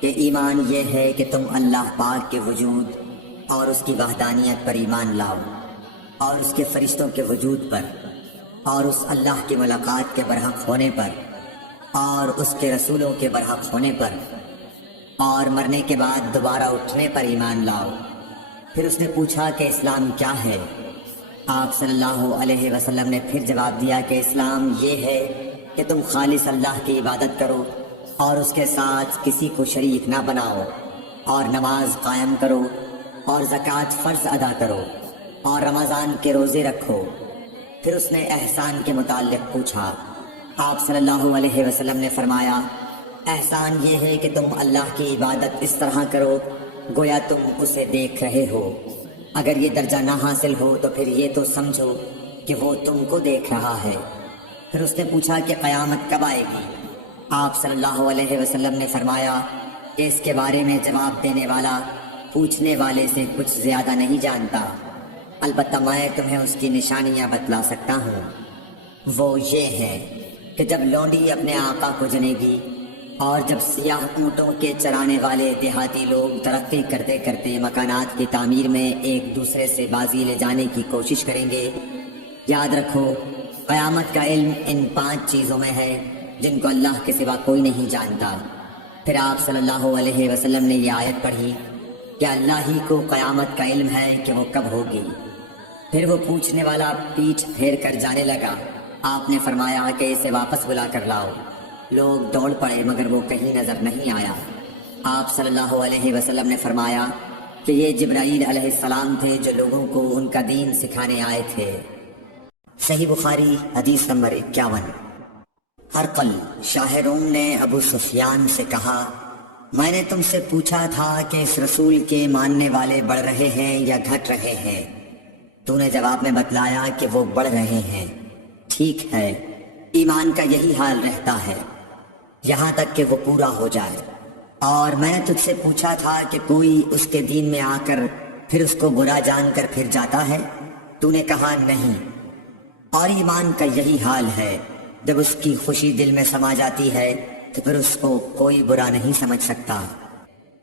کہ ایمان یہ ہے کہ تم اللہ پاک کے وجود اور اس کی وحدانیت پر ایمان لاؤ، اور اس کے فرشتوں کے وجود پر، اور اس اللہ کی ملاقات کے برحق ہونے پر، اور اس کے رسولوں کے برحق ہونے پر، اور مرنے کے بعد دوبارہ اٹھنے پر ایمان لاؤ۔ پھر اس نے پوچھا کہ اسلام کیا ہے؟ آپ صلی اللہ علیہ وسلم نے پھر جواب دیا کہ اسلام یہ ہے کہ تم خالص اللہ کی عبادت کرو اور اس کے ساتھ کسی کو شریک نہ بناؤ، اور نماز قائم کرو، اور زکوٰۃ فرض ادا کرو، اور رمضان کے روزے رکھو۔ پھر اس نے احسان کے متعلق پوچھا۔ آپ صلی اللہ علیہ وسلم نے فرمایا احسان یہ ہے کہ تم اللہ کی عبادت اس طرح کرو گویا تم اسے دیکھ رہے ہو۔ اگر یہ درجہ نہ حاصل ہو تو پھر یہ تو سمجھو کہ وہ تم کو دیکھ رہا ہے۔ پھر اس نے پوچھا کہ قیامت کب آئے گی؟ آپ صلی اللہ علیہ وسلم نے فرمایا کہ اس کے بارے میں جواب دینے والا پوچھنے والے سے کچھ زیادہ نہیں جانتا، البتہ میں تمہیں اس کی نشانیاں بتلا سکتا ہوں۔ وہ یہ ہے کہ جب لونڈی اپنے آقا کو جنے گی اور جب سیاہ اونٹوں کے چرانے والے دیہاتی لوگ ترقی کرتے کرتے مکانات کی تعمیر میں ایک دوسرے سے بازی لے جانے کی کوشش کریں گے، یاد رکھو قیامت کا علم ان 5 چیزوں میں ہے جن کو اللہ کے سوا کوئی نہیں جانتا۔ پھر آپ صلی اللہ علیہ وسلم نے یہ آیت پڑھی کہ اللہ ہی کو قیامت کا علم ہے کہ وہ کب ہوگی۔ پھر وہ پوچھنے والا پیٹھ پھیر کر جانے لگا۔ آپ نے فرمایا کہ اسے واپس بلا کر لاؤ۔ لوگ دوڑ پڑے مگر وہ کہیں نظر نہیں آیا۔ آپ صلی اللہ علیہ وسلم نے فرمایا کہ یہ جبرائیل علیہ السلام تھے جو لوگوں کو ان کا دین سکھانے آئے تھے۔ صحیح بخاری حدیث نمبر 51۔ ہرقل شاہ روم نے ابو سفیان سے کہا، میں نے تم سے پوچھا تھا کہ اس رسول کے ماننے والے بڑھ رہے ہیں یا گھٹ رہے ہیں؟ تو نے جواب میں بتلایا کہ وہ بڑھ رہے ہیں۔ ٹھیک ہے، ایمان کا یہی حال رہتا ہے یہاں تک کہ وہ پورا ہو جائے۔ اور میں نے تجھ سے پوچھا تھا کہ کوئی اس کے دین میں آ کر پھر اس کو برا جان کر پھر جاتا ہے؟ تو نے کہا نہیں۔ اور ایمان کا یہی حال ہے، جب اس کی خوشی دل میں سما جاتی ہے تو پھر اس کو کوئی برا نہیں سمجھ سکتا۔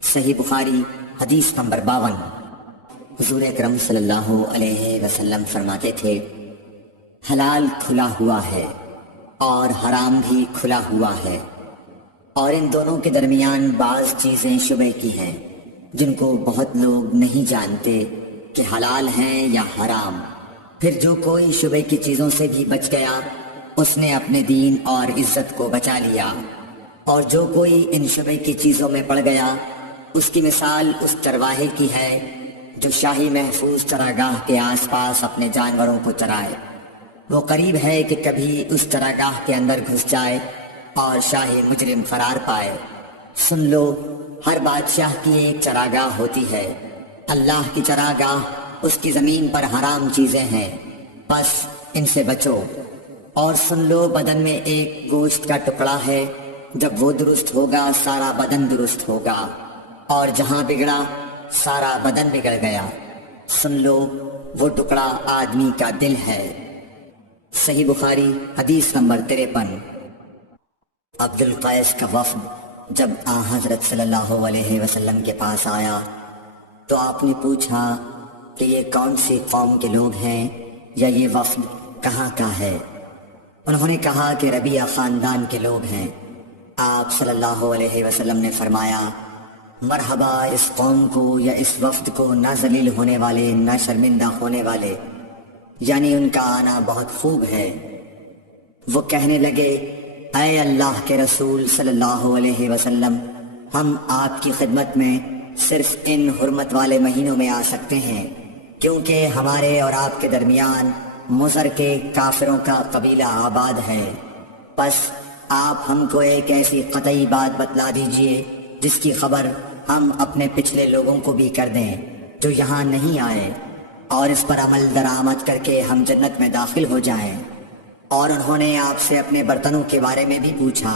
صحیح بخاری حدیث نمبر 52۔ حضور اکرم صلی اللہ علیہ وسلم فرماتے تھے، حلال کھلا ہوا ہے اور حرام بھی کھلا ہوا ہے، اور ان دونوں کے درمیان بعض چیزیں شبہ کی ہیں جن کو بہت لوگ نہیں جانتے کہ حلال ہیں یا حرام۔ پھر جو کوئی شبہ کی چیزوں سے بھی بچ گیا اس نے اپنے دین اور عزت کو بچا لیا، اور جو کوئی ان شبہ کی چیزوں میں پڑ گیا اس کی مثال اس چرواہے کی ہے جو شاہی محفوظ چراگاہ کے آس پاس اپنے جانوروں کو چرائے۔ وہ قریب ہے کہ کبھی اس چراگاہ کے اندر گھس جائے اور شاہی مجرم فرار پائے۔ سن لو، ہر بادشاہ کی ایک چراگاہ ہوتی ہے، اللہ کی چراگاہ اس کی زمین پر حرام چیزیں ہیں، بس ان سے بچو۔ اور سن لو، بدن میں ایک گوشت کا ٹکڑا ہے، جب وہ درست ہوگا سارا بدن درست ہوگا، اور جہاں بگڑا سارا بدن بگڑ گیا۔ سن لو، وہ ٹکڑا آدمی کا دل ہے۔ صحیح بخاری حدیث نمبر 53۔ عبد القیس کا وفد جب حضرت صلی اللہ علیہ وسلم کے پاس آیا تو آپ نے پوچھا کہ یہ کون سی قوم کے لوگ ہیں یا یہ وفد کہاں کا ہے؟ انہوں نے کہا کہ ربیہ خاندان کے لوگ ہیں۔ آپ صلی اللہ علیہ وسلم نے فرمایا، مرحبا اس قوم کو یا اس وفد کو، نہ ذلیل ہونے والے نہ شرمندہ ہونے والے، یعنی ان کا آنا بہت خوب ہے۔ وہ کہنے لگے، اے اللہ کے رسول صلی اللہ علیہ وسلم، ہم آپ کی خدمت میں صرف ان حرمت والے مہینوں میں آ سکتے ہیں، کیونکہ ہمارے اور آپ کے درمیان مضر کے کافروں کا قبیلہ آباد ہے۔ بس آپ ہم کو ایک ایسی قطعی بات بتلا دیجئے جس کی خبر ہم اپنے پچھلے لوگوں کو بھی کر دیں جو یہاں نہیں آئے، اور اس پر عمل درآمد کر کے ہم جنت میں داخل ہو جائیں۔ اور انہوں نے آپ سے اپنے برتنوں کے بارے میں بھی پوچھا۔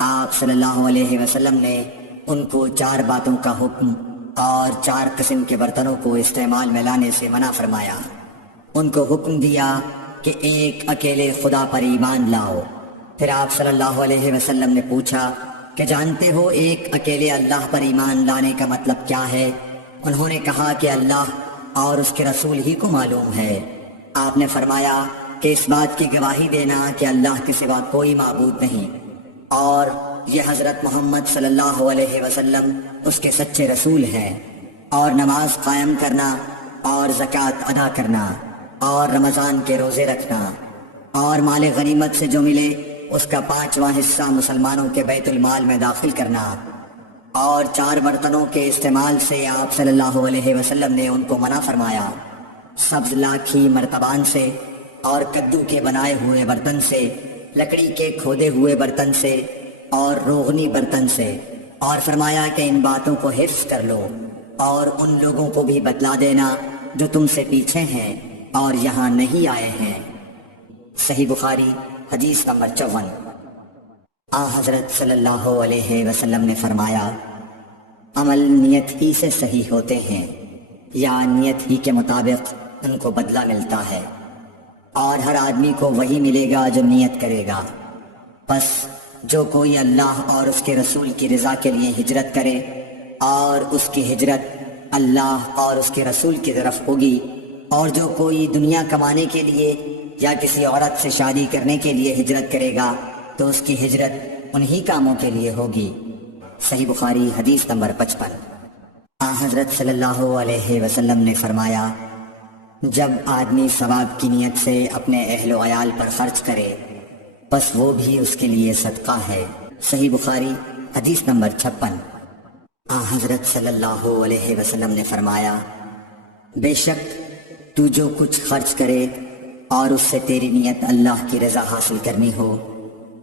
آپ صلی اللہ علیہ وسلم نے ان کو 4 باتوں کا حکم اور 4 قسم کے برتنوں کو استعمال میں لانے سے منع فرمایا۔ ان کو حکم دیا کہ ایک اکیلے خدا پر ایمان لاؤ۔ پھر آپ صلی اللہ علیہ وسلم نے پوچھا کہ جانتے ہو ایک اکیلے اللہ پر ایمان لانے کا مطلب کیا ہے؟ انہوں نے کہا کہ اللہ اور اس کے رسول ہی کو معلوم ہے۔ آپ نے فرمایا کہ اس بات کی گواہی دینا کہ اللہ کے سوا کوئی معبود نہیں، اور یہ حضرت محمد صلی اللہ علیہ وسلم اس کے سچے رسول ہیں، اور نماز قائم کرنا اور زکوٰۃ ادا کرنا اور رمضان کے روزے رکھنا، اور مال غنیمت سے جو ملے اس کا 5واں حصہ مسلمانوں کے بیت المال میں داخل کرنا۔ اور 4 برتنوں کے استعمال سے آپ صلی اللہ علیہ وسلم نے ان کو منع فرمایا، سبز لاکھی مرتبان سے، اور کدو کے بنائے ہوئے برتن سے، لکڑی کے کھودے ہوئے برتن سے، اور روغنی برتن سے، اور فرمایا کہ ان باتوں کو حفظ کر لو۔ اور ان لوگوں کو بھی بتلا دینا جو تم سے پیچھے ہیں اور یہاں نہیں آئے ہیں۔ صحیح بخاری حدیث نمبر 54۔ حضرت صلی اللہ علیہ وسلم نے فرمایا، عمل نیت ہی سے صحیح ہوتے ہیں یا نیت ہی کے مطابق ان کو بدلہ ملتا ہے، اور ہر آدمی کو وہی ملے گا جو نیت کرے گا۔ پس جو کوئی اللہ اور اس کے رسول کی رضا کے لیے ہجرت کرے اور اس کی ہجرت اللہ اور اس کے رسول کی طرف ہوگی، اور جو کوئی دنیا کمانے کے لیے یا کسی عورت سے شادی کرنے کے لیے ہجرت کرے گا تو اس کی ہجرت انہی کاموں کے لیے ہوگی۔ صحیح بخاری حدیث نمبر 55۔ حضرت صلی اللہ علیہ وسلم نے فرمایا، جب آدمی ثواب کی نیت سے اپنے اہل و عیال پر خرچ کرے بس وہ بھی اس کے لیے صدقہ ہے۔ صحیح بخاری حدیث نمبر 56۔ حضرت صلی اللہ علیہ وسلم نے فرمایا، بے شک تو جو کچھ خرچ کرے اور اس سے تیری نیت اللہ کی رضا حاصل کرنی ہو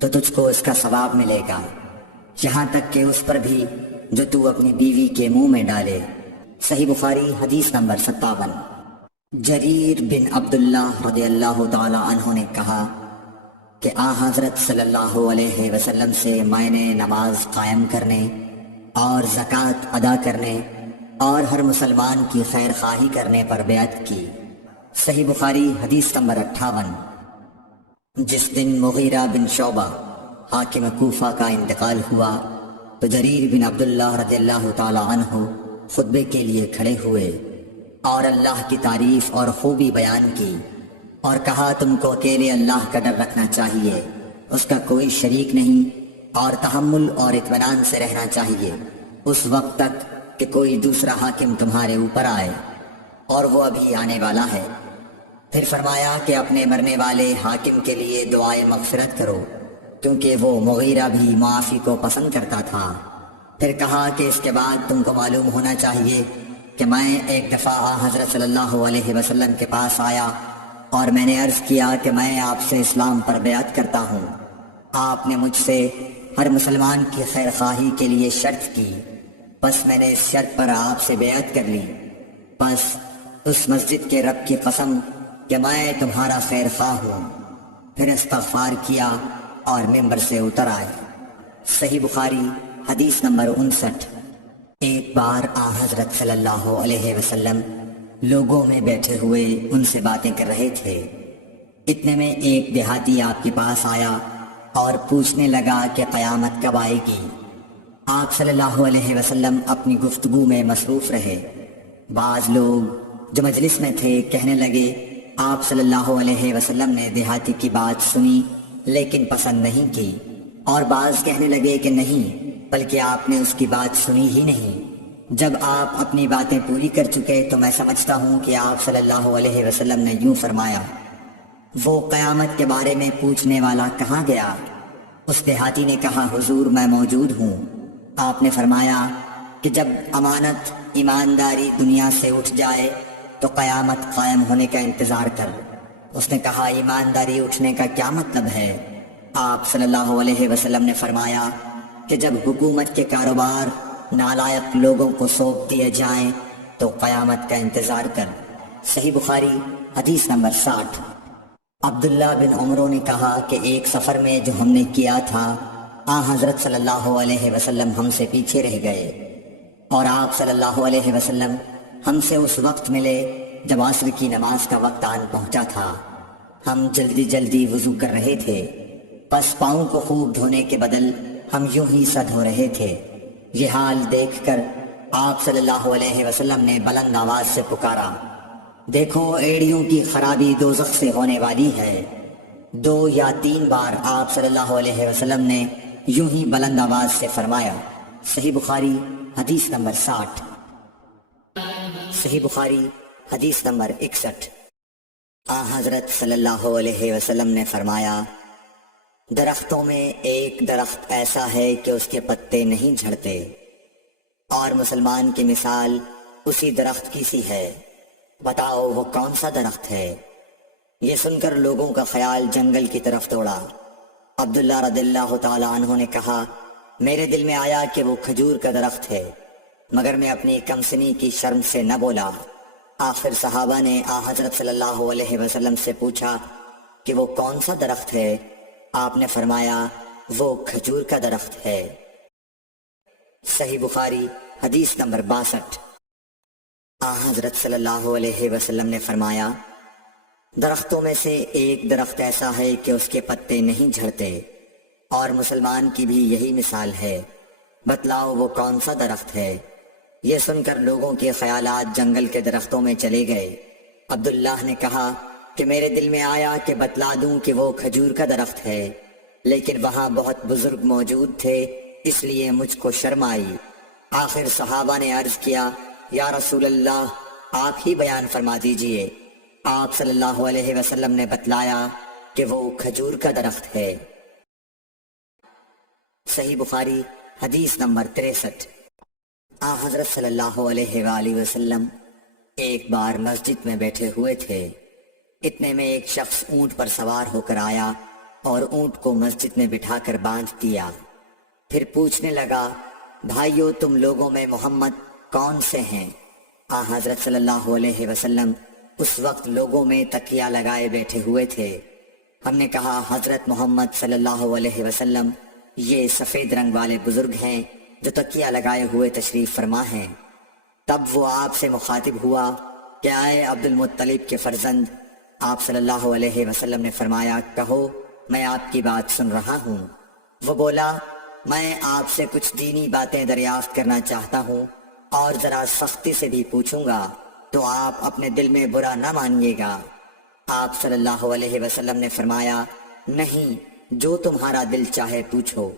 تو تجھ کو اس کا ثواب ملے گا، یہاں تک کہ اس پر بھی جو تو اپنی بیوی کے منہ میں ڈالے۔ صحیح بخاری حدیث نمبر 57۔ جریر بن عبداللہ رضی اللہ تعالی عنہ نے کہا کہ حضرت صلی اللہ علیہ وسلم سے میں نے نماز قائم کرنے اور زکوٰۃ ادا کرنے اور ہر مسلمان کی خیر خواہی کرنے پر بیعت کی۔ صحیح بخاری حدیث نمبر 58۔ جس دن مغیرہ بن شعبہ حاکم کوفہ کا انتقال ہوا تو جریر بن عبداللہ رضی اللہ تعالی عنہ خطبے کے لیے کھڑے ہوئے اور اللہ کی تعریف اور خوبی بیان کی اور کہا، تم کو اکیلے اللہ کا ڈر رکھنا چاہیے، اس کا کوئی شریک نہیں، اور تحمل اور اطمینان سے رہنا چاہیے اس وقت تک کہ کوئی دوسرا حاکم تمہارے اوپر آئے، اور وہ ابھی آنے والا ہے۔ پھر فرمایا کہ اپنے مرنے والے حاکم کے لیے دعائے مغفرت کرو، کیونکہ وہ مغیرہ بھی معافی کو پسند کرتا تھا۔ پھر کہا کہ اس کے بعد تم کو معلوم ہونا چاہیے کہ میں ایک دفعہ حضرت صلی اللہ علیہ وسلم کے پاس آیا اور میں نے عرض کیا کہ میں آپ سے اسلام پر بیعت کرتا ہوں۔ آپ نے مجھ سے ہر مسلمان کی خیر خواہی کے لیے شرط کی، بس میں نے اس شرط پر آپ سے بیعت کر لی۔ بس اس مسجد کے رب کی قسم کہ میں تمہارا خیر خواہ ہوں۔ پھر استغفار کیا اور ممبر سے اتر آئے۔ صحیح بخاری حدیث نمبر 59۔ ایک بار حضرت صلی اللہ علیہ وسلم لوگوں میں بیٹھے ہوئے ان سے باتیں کر رہے تھے، اتنے میں ایک دیہاتی آپ کے پاس آیا اور پوچھنے لگا کہ قیامت کب آئے گی۔ آپ صلی اللہ علیہ وسلم اپنی گفتگو میں مصروف رہے۔ بعض لوگ جو مجلس میں تھے کہنے لگے، آپ صلی اللہ علیہ وسلم نے دیہاتی کی بات سنی لیکن پسند نہیں کی، اور بعض کہنے لگے کہ نہیں بلکہ آپ نے اس کی بات سنی ہی نہیں۔ جب آپ اپنی باتیں پوری کر چکے تو میں سمجھتا ہوں کہ آپ صلی اللہ علیہ وسلم نے یوں فرمایا، وہ قیامت کے بارے میں پوچھنے والا کہاں گیا؟ اس دیہاتی نے کہا، حضور میں موجود ہوں۔ آپ نے فرمایا کہ جب امانت ایمانداری دنیا سے اٹھ جائے تو قیامت قائم ہونے کا انتظار کر۔ اس نے کہا، ایمانداری اٹھنے کا کیا مطلب ہے؟ آپ صلی اللہ علیہ وسلم نے فرمایا کہ جب حکومت کے کاروبار نالائق لوگوں کو سونپ دیے جائیں تو قیامت کا انتظار کر۔ صحیح بخاری حدیث نمبر 60۔ عبداللہ بن عمرو نے کہا کہ ایک سفر میں جو ہم نے کیا تھا حضرت صلی اللہ علیہ وسلم ہم سے پیچھے رہ گئے، اور آپ صلی اللہ علیہ وسلم ہم سے اس وقت ملے جب عصر کی نماز کا وقت آن پہنچا تھا۔ ہم جلدی جلدی وضو کر رہے تھے، پس پاؤں کو خوب دھونے کے بدل ہم یوں ہی سا دھو رہے تھے۔ یہ حال دیکھ کر آپ صلی اللہ علیہ وسلم نے بلند آواز سے پکارا، دیکھو ایڑیوں کی خرابی دوزخ سے ہونے والی ہے۔ 2 یا 3 بار آپ صلی اللہ علیہ وسلم نے یوں ہی بلند آواز سے فرمایا۔ صحیح بخاری حدیث نمبر 60۔ صحیح بخاری حدیث نمبر 61۔ حضرت صلی اللہ علیہ وسلم نے فرمایا، درختوں میں ایک درخت ایسا ہے کہ اس کے پتے نہیں جھڑتے، اور مسلمان کی مثال اسی درخت کی سی ہے، بتاؤ وہ کون سا درخت ہے؟ یہ سن کر لوگوں کا خیال جنگل کی طرف دوڑا۔ عبداللہ رضی اللہ تعالی عنہ نے کہا، میرے دل میں آیا کہ وہ کھجور کا درخت ہے، مگر میں اپنی کمسنی کی شرم سے نہ بولا۔ آخر صحابہ نے حضرت صلی اللہ علیہ وسلم سے پوچھا کہ وہ کون سا درخت ہے؟ آپ نے فرمایا وہ کھجور کا درخت ہے۔ صحیح بخاری حدیث نمبر 62۔ حضرت صلی اللہ علیہ وسلم نے فرمایا درختوں میں سے ایک درخت ایسا ہے کہ اس کے پتے نہیں جھڑتے، اور مسلمان کی بھی یہی مثال ہے، بتلاؤ وہ کون سا درخت ہے؟ یہ سن کر لوگوں کے خیالات جنگل کے درختوں میں چلے گئے۔ عبداللہ نے کہا کہ میرے دل میں آیا کہ بتلا دوں کہ وہ کھجور کا درخت ہے، لیکن وہاں بہت بزرگ موجود تھے، اس لیے مجھ کو شرم آئی۔ آخر صحابہ نے عرض کیا یا رسول اللہ آپ ہی بیان فرما دیجئے۔ آپ صلی اللہ علیہ وسلم نے بتلایا کہ وہ کھجور کا درخت ہے۔ صحیح بخاری حدیث نمبر 63۔ حضرت صلی اللہ علیہ وآلہ وسلم ایک بار مسجد میں بیٹھے ہوئے تھے، اتنے میں ایک شخص اونٹ پر سوار ہو کر آیا اور اونٹ کو مسجد میں بٹھا کر باندھ دیا۔ پھر پوچھنے لگا بھائیو تم لوگوں میں محمد کون سے ہیں؟ حضرت صلی اللہ علیہ وسلم اس وقت لوگوں میں تکیہ لگائے بیٹھے ہوئے تھے۔ ہم نے کہا حضرت محمد صلی اللہ علیہ وسلم یہ سفید رنگ والے بزرگ ہیں جو تکیہ لگائے ہوئے تشریف فرما ہیں۔ تب وہ آپ سے مخاطب ہوا کہ آئے عبد المطلب کے فرزند۔ آپ صلی اللہ علیہ وسلم نے فرمایا کہو میں آپ کی بات سن رہا ہوں۔ وہ بولا میں آپ سے کچھ دینی باتیں دریافت کرنا چاہتا ہوں اور ذرا سختی سے بھی پوچھوں گا تو آپ اپنے دل میں برا نہ مانیے گا۔ آپ صلی اللہ علیہ وسلم نے فرمایا نہیں، جو تمہارا دل چاہے پوچھو۔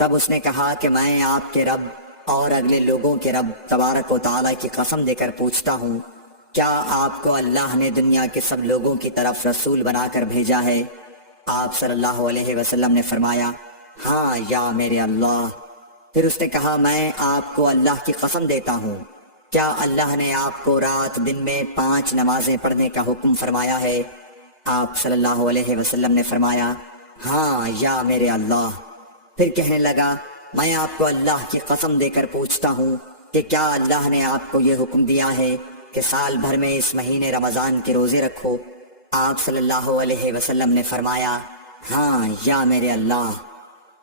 تب اس نے کہا کہ میں آپ کے رب اور اگلے لوگوں کے رب تبارک و تعالیٰ کی قسم دے کر پوچھتا ہوں، کیا آپ کو اللہ نے دنیا کے سب لوگوں کی طرف رسول بنا کر بھیجا ہے؟ آپ صلی اللہ علیہ وسلم نے فرمایا ہاں یا میرے اللہ۔ پھر اس نے کہا میں آپ کو اللہ کی قسم دیتا ہوں، کیا اللہ نے آپ کو رات دن میں 5 نمازیں پڑھنے کا حکم فرمایا ہے؟ آپ صلی اللہ علیہ وسلم نے فرمایا ہاں یا میرے اللہ۔ پھر کہنے لگا میں آپ کو اللہ کی قسم دے کر پوچھتا ہوں کہ کیا اللہ نے آپ کو یہ حکم دیا ہے کہ سال بھر میں اس مہینے رمضان کے روزے رکھو؟ آپ صلی اللہ علیہ وسلم نے فرمایا ہاں یا میرے اللہ۔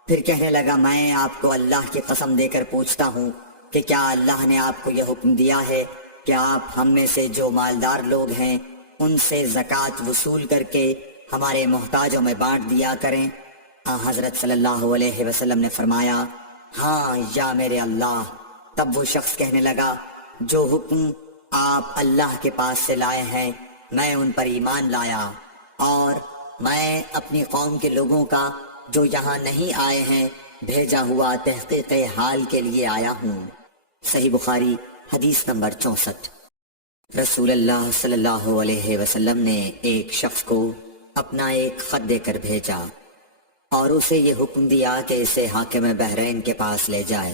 پھر کہنے لگا میں آپ کو اللہ کی قسم دے کر پوچھتا ہوں کہ کیا اللہ نے آپ کو یہ حکم دیا ہے کہ آپ ہم میں سے جو مالدار لوگ ہیں ان سے زکوٰۃ وصول کر کے ہمارے محتاجوں میں بانٹ دیا کریں؟ حضرت صلی اللہ علیہ وسلم نے فرمایا ہاں یا میرے اللہ۔ تب وہ شخص کہنے لگا جو حکم آپ اللہ کے پاس سے لائے ہیں میں ان پر ایمان لایا، اور میں اپنی قوم کے لوگوں کا جو یہاں نہیں آئے ہیں بھیجا ہوا تحقیق حال کے لیے آیا ہوں۔ صحیح بخاری حدیث نمبر 64۔ رسول اللہ صلی اللہ علیہ وسلم نے ایک شخص کو اپنا ایک خط دے کر بھیجا اور اسے یہ حکم دیا کہ اسے حاکم بحرین کے پاس لے جائے۔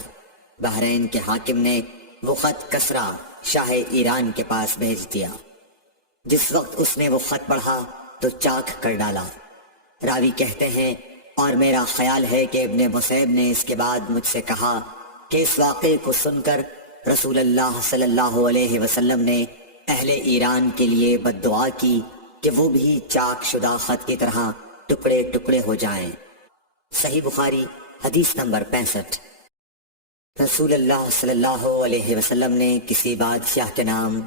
بحرین کے حاکم نے وہ خط کسریٰ شاہ ایران کے پاس بھیج دیا۔ جس وقت اس نے وہ خط پڑھا تو چاک کر ڈالا۔ راوی کہتے ہیں اور میرا خیال ہے کہ ابن مسیب نے اس کے بعد مجھ سے کہا کہ اس واقعے کو سن کر رسول اللہ صلی اللہ علیہ وسلم نے اہل ایران کے لیے بد دعا کی کہ وہ بھی چاک شدہ خط کی طرح ٹکڑے ٹکڑے ہو جائیں۔ صحیح بخاری حدیث نمبر 65۔ رسول اللہ صلی اللہ علیہ وسلم نے کسی بادشاہ کے نام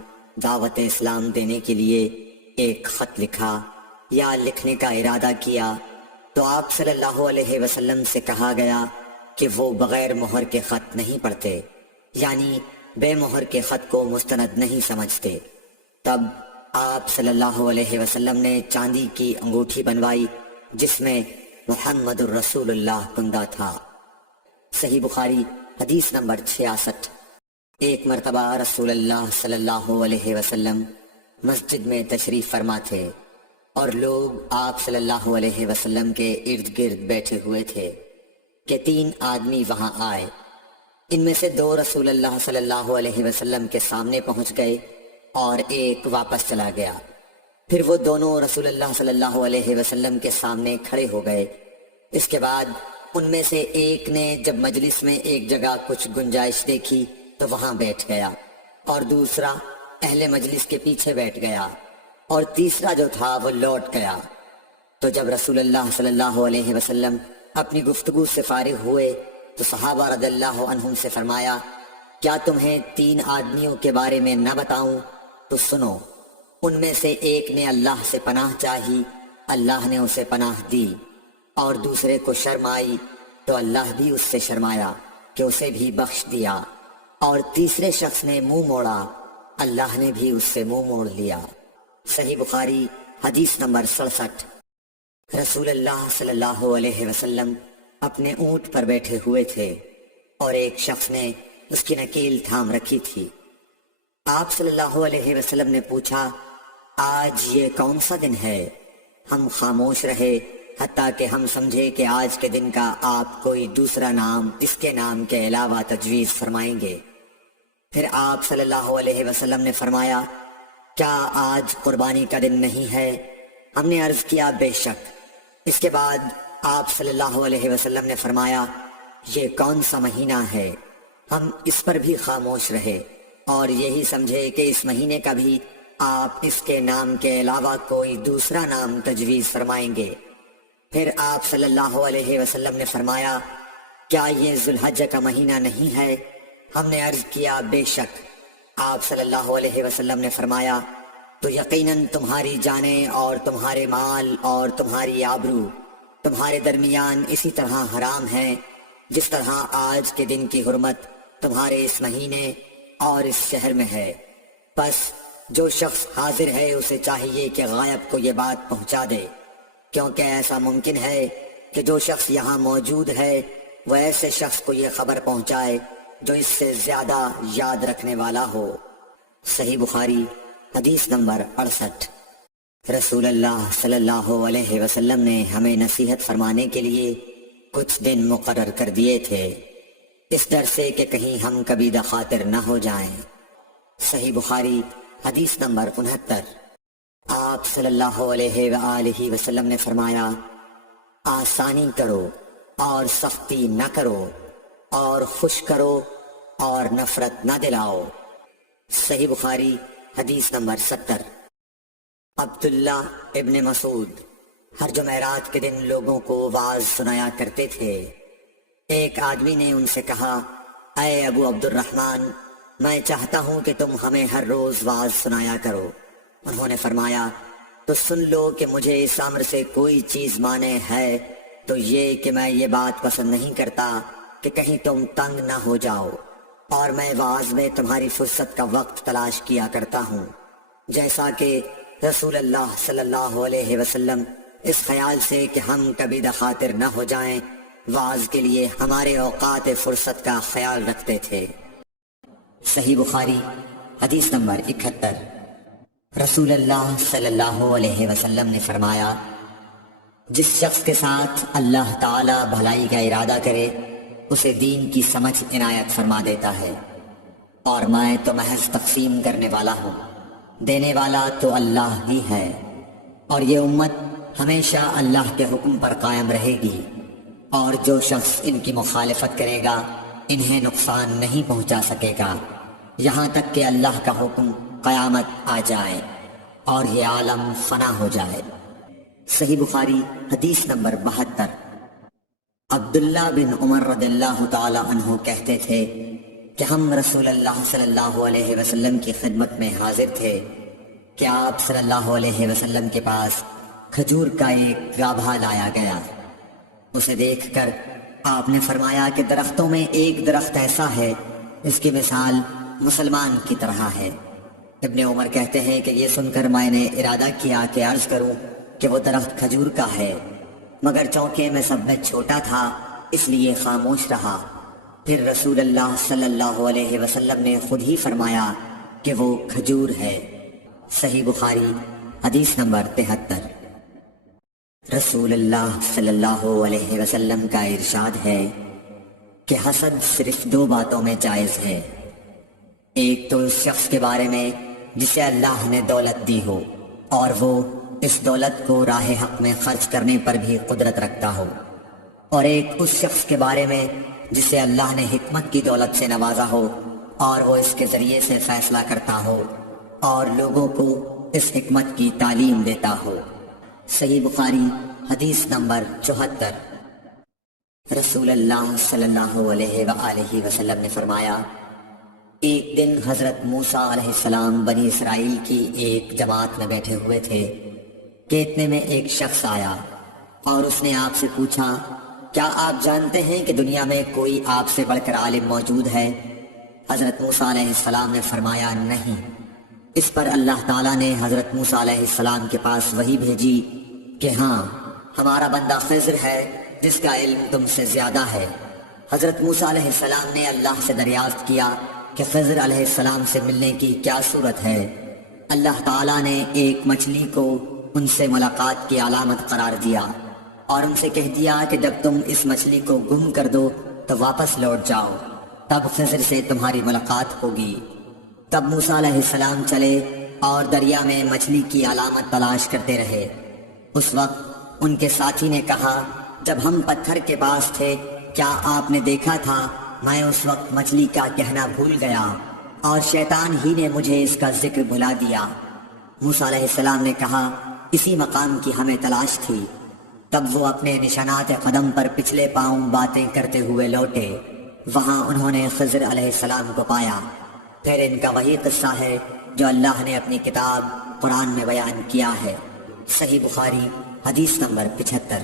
دعوت اسلام دینے کے لیے ایک خط لکھا یا لکھنے کا ارادہ کیا تو آپ صلی اللہ علیہ وسلم سے کہا گیا کہ وہ بغیر مہر کے خط نہیں پڑھتے، یعنی بے مہر کے خط کو مستند نہیں سمجھتے۔ تب آپ صلی اللہ علیہ وسلم نے چاندی کی انگوٹھی بنوائی جس میں محمد الرسول اللہ کندہ تھا۔ صحیح بخاری حدیث نمبر 66۔ ایک مرتبہ رسول اللہ صلی اللہ علیہ وسلم مسجد میں تشریف فرما تھے اور لوگ آپ صلی اللہ علیہ وسلم کے ارد گرد بیٹھے ہوئے تھے کہ 3 آدمی وہاں آئے۔ ان میں سے 2 رسول اللہ صلی اللہ علیہ وسلم کے سامنے پہنچ گئے اور ایک واپس چلا گیا۔ پھر وہ دونوں رسول اللہ صلی اللہ علیہ وسلم کے سامنے کھڑے ہو گئے۔ اس کے بعد ان میں سے ایک نے جب مجلس میں ایک جگہ کچھ گنجائش دیکھی تو وہاں بیٹھ گیا، اور دوسرا اہل مجلس کے پیچھے بیٹھ گیا، اور تیسرا جو تھا وہ لوٹ گیا۔ تو جب رسول اللہ صلی اللہ علیہ وسلم اپنی گفتگو سے فارغ ہوئے تو صحابہ رضی اللہ عنہم سے فرمایا، کیا تمہیں 3 آدمیوں کے بارے میں نہ بتاؤں؟ تو سنو۔ ان میں سے ایک نے اللہ سے پناہ چاہی، اللہ نے اسے پناہ دی، اور دوسرے کو شرم آئی تو اللہ بھی اس سے شرمایا کہ اسے بھی بخش دیا، اور تیسرے شخص نے منہ موڑا، اللہ نے بھی اس سے منہ موڑ لیا۔ صحیح بخاری حدیث نمبر 67۔ رسول اللہ صلی اللہ علیہ وسلم اپنے اونٹ پر بیٹھے ہوئے تھے اور ایک شخص نے اس کی نکیل تھام رکھی تھی۔ آپ صلی اللہ علیہ وسلم نے پوچھا، آج یہ کون سا دن ہے؟ ہم خاموش رہے حتیٰ کہ ہم سمجھے کہ آج کے دن کا آپ کوئی دوسرا نام اس کے نام کے علاوہ تجویز فرمائیں گے۔ پھر آپ صلی اللہ علیہ وسلم نے فرمایا، کیا آج قربانی کا دن نہیں ہے؟ ہم نے عرض کیا، بے شک۔ اس کے بعد آپ صلی اللہ علیہ وسلم نے فرمایا، یہ کون سا مہینہ ہے؟ ہم اس پر بھی خاموش رہے اور یہی سمجھے کہ اس مہینے کا بھی آپ اس کے نام کے علاوہ کوئی دوسرا نام تجویز فرمائیں گے۔ پھر آپ صلی اللہ علیہ وسلم نے فرمایا، کیا یہ ذو الحجہ کا مہینہ نہیں ہے؟ ہم نے عرض کیا، بے شک۔ آپ صلی اللہ علیہ وسلم نے فرمایا، تو یقیناً تمہاری جانیں اور تمہارے مال اور تمہاری آبرو تمہارے درمیان اسی طرح حرام ہیں جس طرح آج کے دن کی حرمت تمہارے اس مہینے اور اس شہر میں ہے۔ پس جو شخص حاضر ہے اسے چاہیے کہ غائب کو یہ بات پہنچا دے، کیونکہ ایسا ممکن ہے کہ جو شخص یہاں موجود ہے وہ ایسے شخص کو یہ خبر پہنچائے جو اس سے زیادہ یاد رکھنے والا ہو۔ صحیح بخاری حدیث نمبر 68۔ رسول اللہ صلی اللہ علیہ وسلم نے ہمیں نصیحت فرمانے کے لیے کچھ دن مقرر کر دیے تھے، اس ڈر سے کہ کہیں ہم کبھی دخاطر نہ ہو جائیں۔ صحیح بخاری حدیث نمبر 69۔ آپ صلی اللہ علیہ وآلہ وسلم نے فرمایا، آسانی کرو اور سختی نہ کرو، اور خوش کرو اور نفرت نہ دلاؤ۔ صحیح بخاری حدیث نمبر 70۔ عبداللہ ابن مسعود ہر جمعرات کے دن لوگوں کو وعظ سنایا کرتے تھے۔ ایک آدمی نے ان سے کہا، اے ابو عبد الرحمن، میں چاہتا ہوں کہ تم ہمیں ہر روز وعظ سنایا کرو۔ انہوں نے فرمایا، تو سن لو کہ مجھے اس امر سے کوئی چیز مانے ہے تو یہ کہ میں یہ بات پسند نہیں کرتا کہ کہیں تم تنگ نہ ہو جاؤ، اور میں وعظ میں تمہاری فرصت کا وقت تلاش کیا کرتا ہوں، جیسا کہ رسول اللہ صلی اللہ علیہ وسلم اس خیال سے کہ ہم کبھی دخاطر نہ ہو جائیں وعظ کے لیے ہمارے اوقات فرصت کا خیال رکھتے تھے۔ صحیح بخاری حدیث نمبر 71۔ رسول اللہ صلی اللہ علیہ وسلم نے فرمایا، جس شخص کے ساتھ اللہ تعالی بھلائی کا ارادہ کرے اسے دین کی سمجھ عنایت فرما دیتا ہے، اور میں تو محض تقسیم کرنے والا ہوں، دینے والا تو اللہ ہی ہے، اور یہ امت ہمیشہ اللہ کے حکم پر قائم رہے گی، اور جو شخص ان کی مخالفت کرے گا انہیں نقصان نہیں پہنچا سکے گا یہاں تک کہ اللہ کا حکم قیامت آ جائے اور یہ عالم فنا ہو جائے۔ صحیح بخاری حدیث نمبر 72۔ عبداللہ بن عمر رضی اللہ تعالی عنہ کہتے تھے کہ ہم رسول اللہ صلی اللہ علیہ وسلم کی خدمت میں حاضر تھے کہ آپ صلی اللہ علیہ وسلم کے پاس کھجور کا ایک گابھا لایا گیا۔ اسے دیکھ کر آپ نے فرمایا کہ درختوں میں ایک درخت ایسا ہے اس کی مثال مسلمان کی طرح ہے۔ ابن عمر کہتے ہیں کہ یہ سن کر میں نے ارادہ کیا کہ عرض کروں کہ وہ درخت کھجور کا ہے، مگر چونکہ میں سب میں چھوٹا تھا اس لیے خاموش رہا۔ پھر رسول اللہ صلی اللہ علیہ وسلم نے خود ہی فرمایا کہ وہ کھجور ہے۔ صحیح بخاری حدیث نمبر 73۔ رسول اللہ صلی اللہ علیہ وسلم کا ارشاد ہے کہ حسد صرف 2 باتوں میں جائز ہے، ایک تو اس شخص کے بارے میں جسے اللہ نے دولت دی ہو اور وہ اس دولت کو راہ حق میں خرچ کرنے پر بھی قدرت رکھتا ہو، اور ایک اس شخص کے بارے میں جسے اللہ نے حکمت کی دولت سے نوازا ہو اور وہ اس کے ذریعے سے فیصلہ کرتا ہو اور لوگوں کو اس حکمت کی تعلیم دیتا ہو۔ صحیح بخاری حدیث نمبر 74۔ رسول اللہ صلی اللہ علیہ وآلہ وسلم نے فرمایا، ایک دن حضرت موسیٰ علیہ السلام بنی اسرائیل کی ایک جماعت میں بیٹھے ہوئے تھے کہ اتنے میں ایک شخص آیا اور اس نے آپ سے پوچھا، کیا آپ جانتے ہیں کہ دنیا میں کوئی آپ سے بڑھ کر عالم موجود ہے؟ حضرت موسیٰ علیہ السلام نے فرمایا، نہیں۔ اس پر اللہ تعالیٰ نے حضرت موسیٰ علیہ السلام کے پاس وحی بھیجی کہ ہاں، ہمارا بندہ خضر ہے جس کا علم تم سے زیادہ ہے۔ حضرت موسیٰ علیہ السلام نے اللہ سے دریافت کیا کہ خضر علیہ السلام سے ملنے کی کیا صورت ہے؟ اللہ تعالیٰ نے ایک مچھلی کو ان سے ملاقات کی علامت قرار دیا اور ان سے کہہ دیا کہ جب تم اس مچھلی کو گم کر دو تو واپس لوٹ جاؤ، تب خضر سے تمہاری ملاقات ہوگی۔ تب موسیٰ علیہ السلام چلے اور دریا میں مچھلی کی علامت تلاش کرتے رہے۔ اس وقت ان کے ساتھی نے کہا، جب ہم پتھر کے پاس تھے کیا آپ نے دیکھا تھا؟ میں اس وقت مچھلی کا کہنا بھول گیا اور شیطان ہی نے مجھے اس کا ذکر بھلا دیا۔ موسیٰ علیہ السلام نے کہا، اسی مقام کی ہمیں تلاش تھی۔ تب وہ اپنے نشانات قدم پر پچھلے پاؤں باتیں کرتے ہوئے لوٹے۔ وہاں انہوں نے خضر علیہ السلام کو پایا۔ پھر ان کا وہی قصہ ہے جو اللہ نے اپنی کتاب قرآن میں بیان کیا ہے۔ صحیح بخاری حدیث نمبر 75۔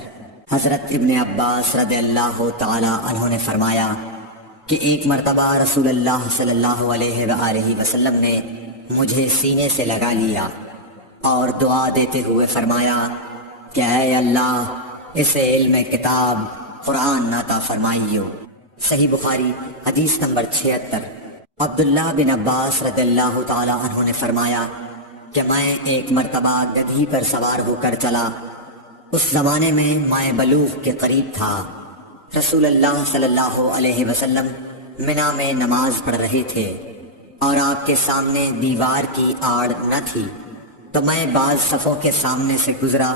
حضرت ابن عباس رضی اللہ تعالی عنہ نے فرمایا کہ ایک مرتبہ رسول اللہ صلی اللہ علیہ وآلہ وسلم نے مجھے سینے سے لگا لیا اور دعا دیتے ہوئے فرمایا کہ اے اللہ، اسے علم کتاب قرآن عطا فرمائیو۔ صحیح بخاری حدیث نمبر 76۔ عبداللہ بن عباس رضی اللہ تعالی عنہ نے فرمایا کہ میں ایک مرتبہ گدھی پر سوار ہو کر چلا۔ اس زمانے میں میں بلوغ کے قریب تھا۔ رسول اللہ صلی اللہ علیہ وسلم منا میں نماز پڑھ رہے تھے اور آپ کے سامنے دیوار کی آڑ نہ تھی، تو میں بعض صفوں کے سامنے سے گزرا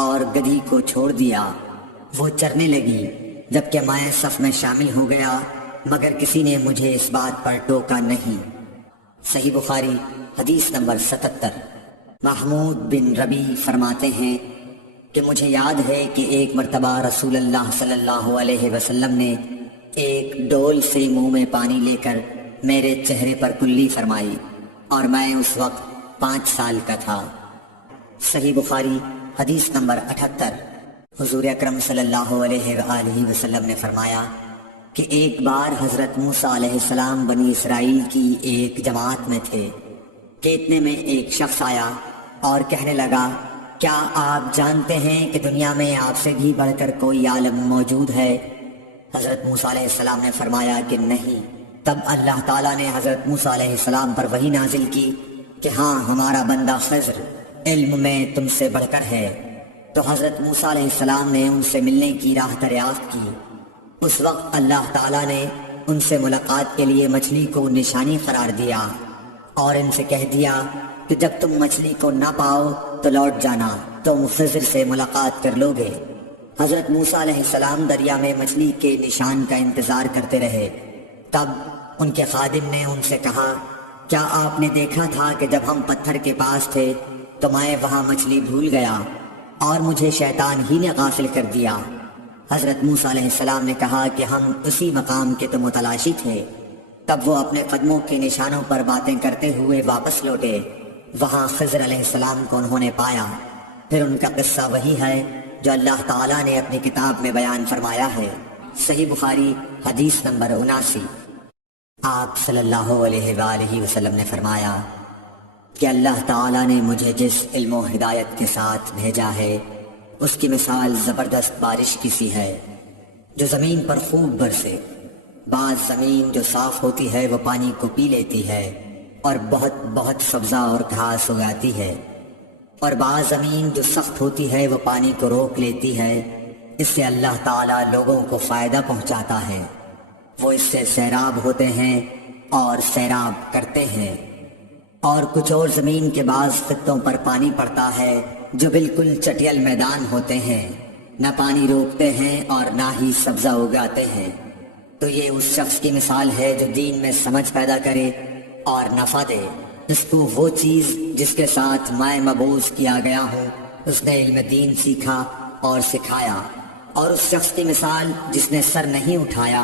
اور گدھی کو چھوڑ دیا۔ وہ چرنے لگی، جبکہ میں صف میں شامل ہو گیا، مگر کسی نے مجھے اس بات پر ٹوکا نہیں۔ صحیح بخاری حدیث نمبر 77۔ محمود بن ربی فرماتے ہیں کہ مجھے یاد ہے کہ ایک مرتبہ رسول اللہ صلی اللہ علیہ وسلم نے ایک ڈول سے منہ میں پانی لے کر میرے چہرے پر کلی فرمائی اور میں اس وقت 5 سال کا تھا۔ صحیح بخاری حدیث نمبر 78۔ حضور اکرم صلی اللہ علیہ وآلہ وسلم نے فرمایا کہ ایک بار حضرت موسیٰ علیہ السلام بنی اسرائیل کی ایک جماعت میں تھے کہ اتنے میں ایک شخص آیا اور کہنے لگا، کیا آپ جانتے ہیں کہ دنیا میں آپ سے بھی بڑھ کر کوئی عالم موجود ہے؟ حضرت موسیٰ علیہ السلام نے فرمایا کہ نہیں۔ تب اللہ تعالیٰ نے حضرت موسیٰ علیہ السلام پر وحی نازل کی کہ ہاں، ہمارا بندہ خضر علم میں تم سے بڑھ کر ہے۔ تو حضرت موسیٰ علیہ السلام نے ان سے ملنے کی راہ دریافت کی۔ اس وقت اللہ تعالیٰ نے ان سے ملاقات کے لیے مچھلی کو نشانی قرار دیا اور ان سے کہہ دیا کہ جب تم مچھلی کو نہ پاؤ تو لوٹ جانا، تم خضر سے ملاقات کر لو گے۔ حضرت موسیٰ علیہ السلام دریا میں مچھلی کے نشان کا انتظار کرتے رہے۔ تب ان کے خادم نے ان سے کہا، کیا آپ نے دیکھا تھا کہ جب ہم پتھر کے پاس تھے تو میں وہاں مچھلی بھول گیا اور مجھے شیطان ہی نے غافل کر دیا؟ حضرت موسیٰ علیہ السلام نے کہا کہ ہم اسی مقام کے تو متلاشی تھے۔ تب وہ اپنے قدموں کے نشانوں پر باتیں کرتے ہوئے واپس لوٹے۔ وہاں خضر علیہ السلام کو انہوں نے پایا۔ پھر ان کا قصہ وہی ہے جو اللہ تعالیٰ نے اپنی کتاب میں بیان فرمایا ہے۔ صحیح بخاری حدیث نمبر 79۔ آپ صلی اللہ علیہ وآلہ وسلم نے فرمایا کہ اللہ تعالیٰ نے مجھے جس علم و ہدایت کے ساتھ بھیجا ہے اس کی مثال زبردست بارش کی سی ہے جو زمین پر خوب برسے۔ بعض زمین جو صاف ہوتی ہے وہ پانی کو پی لیتی ہے اور بہت بہت سبزہ اور گھاس اگاتی ہے، اور بعض زمین جو سخت ہوتی ہے وہ پانی کو روک لیتی ہے۔ اس سے اللہ تعالیٰ لوگوں کو فائدہ پہنچاتا ہے، وہ اس سے سیراب ہوتے ہیں اور سیراب کرتے ہیں۔ اور کچھ اور زمین کے بعض خطوں پر پانی پڑتا ہے جو بالکل چٹیل میدان ہوتے ہیں، نہ پانی روکتے ہیں اور نہ ہی سبزہ اگاتے ہیں۔ تو یہ اس شخص کی مثال ہے جو دین میں سمجھ پیدا کرے اور نفع دے، جس کو وہ چیز جس کے ساتھ میں مبعوث کیا گیا ہوں اس نے علم دین سیکھا اور سکھایا، اور اس شخص کی مثال جس نے سر نہیں اٹھایا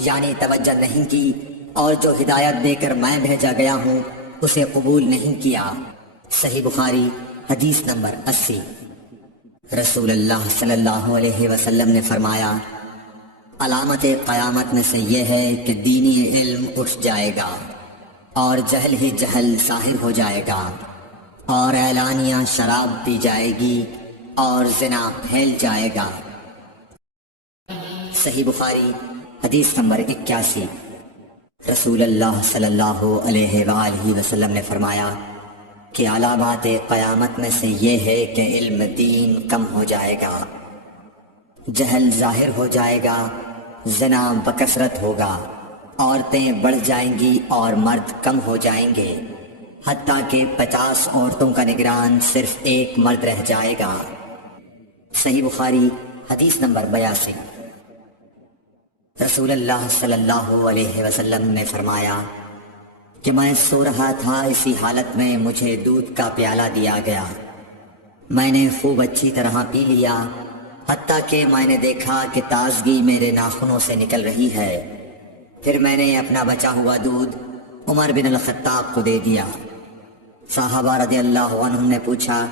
یعنی توجہ نہیں کی، اور جو ہدایت دے کر میں بھیجا گیا ہوں اسے قبول نہیں کیا۔ صحیح بخاری حدیث نمبر 80۔ رسول اللہ صلی اللہ علیہ وسلم نے فرمایا، علامت قیامت میں سے یہ ہے کہ دینی علم اٹھ جائے گا اور جہل ہی جہل ظاہر ہو جائے گا، اور اعلانیہ شراب پی جائے گی اور زنا پھیل جائے گا۔ صحیح بخاری حدیث نمبر 81۔ رسول اللہ صلی اللہ علیہ وآلہ وسلم نے فرمایا کہ علامات قیامت میں سے یہ ہے کہ علم دین کم ہو جائے گا، جہل ظاہر ہو جائے گا، زنا بکثرت ہوگا، عورتیں بڑھ جائیں گی اور مرد کم ہو جائیں گے، حتیٰ کہ 50 عورتوں کا نگران صرف ایک مرد رہ جائے گا۔ صحیح بخاری حدیث نمبر 82۔ رسول اللہ صلی اللہ علیہ وسلم نے فرمایا کہ میں سو رہا تھا، اسی حالت میں مجھے دودھ کا پیالہ دیا گیا، میں نے خوب اچھی طرح پی لیا، حتیٰ کہ میں نے دیکھا کہ تازگی میرے ناخنوں سے نکل رہی ہے، پھر میں نے اپنا بچا ہوا دودھ عمر بن الخطاب کو دے دیا۔ صحابہ رضی اللہ عنہم نے پوچھا،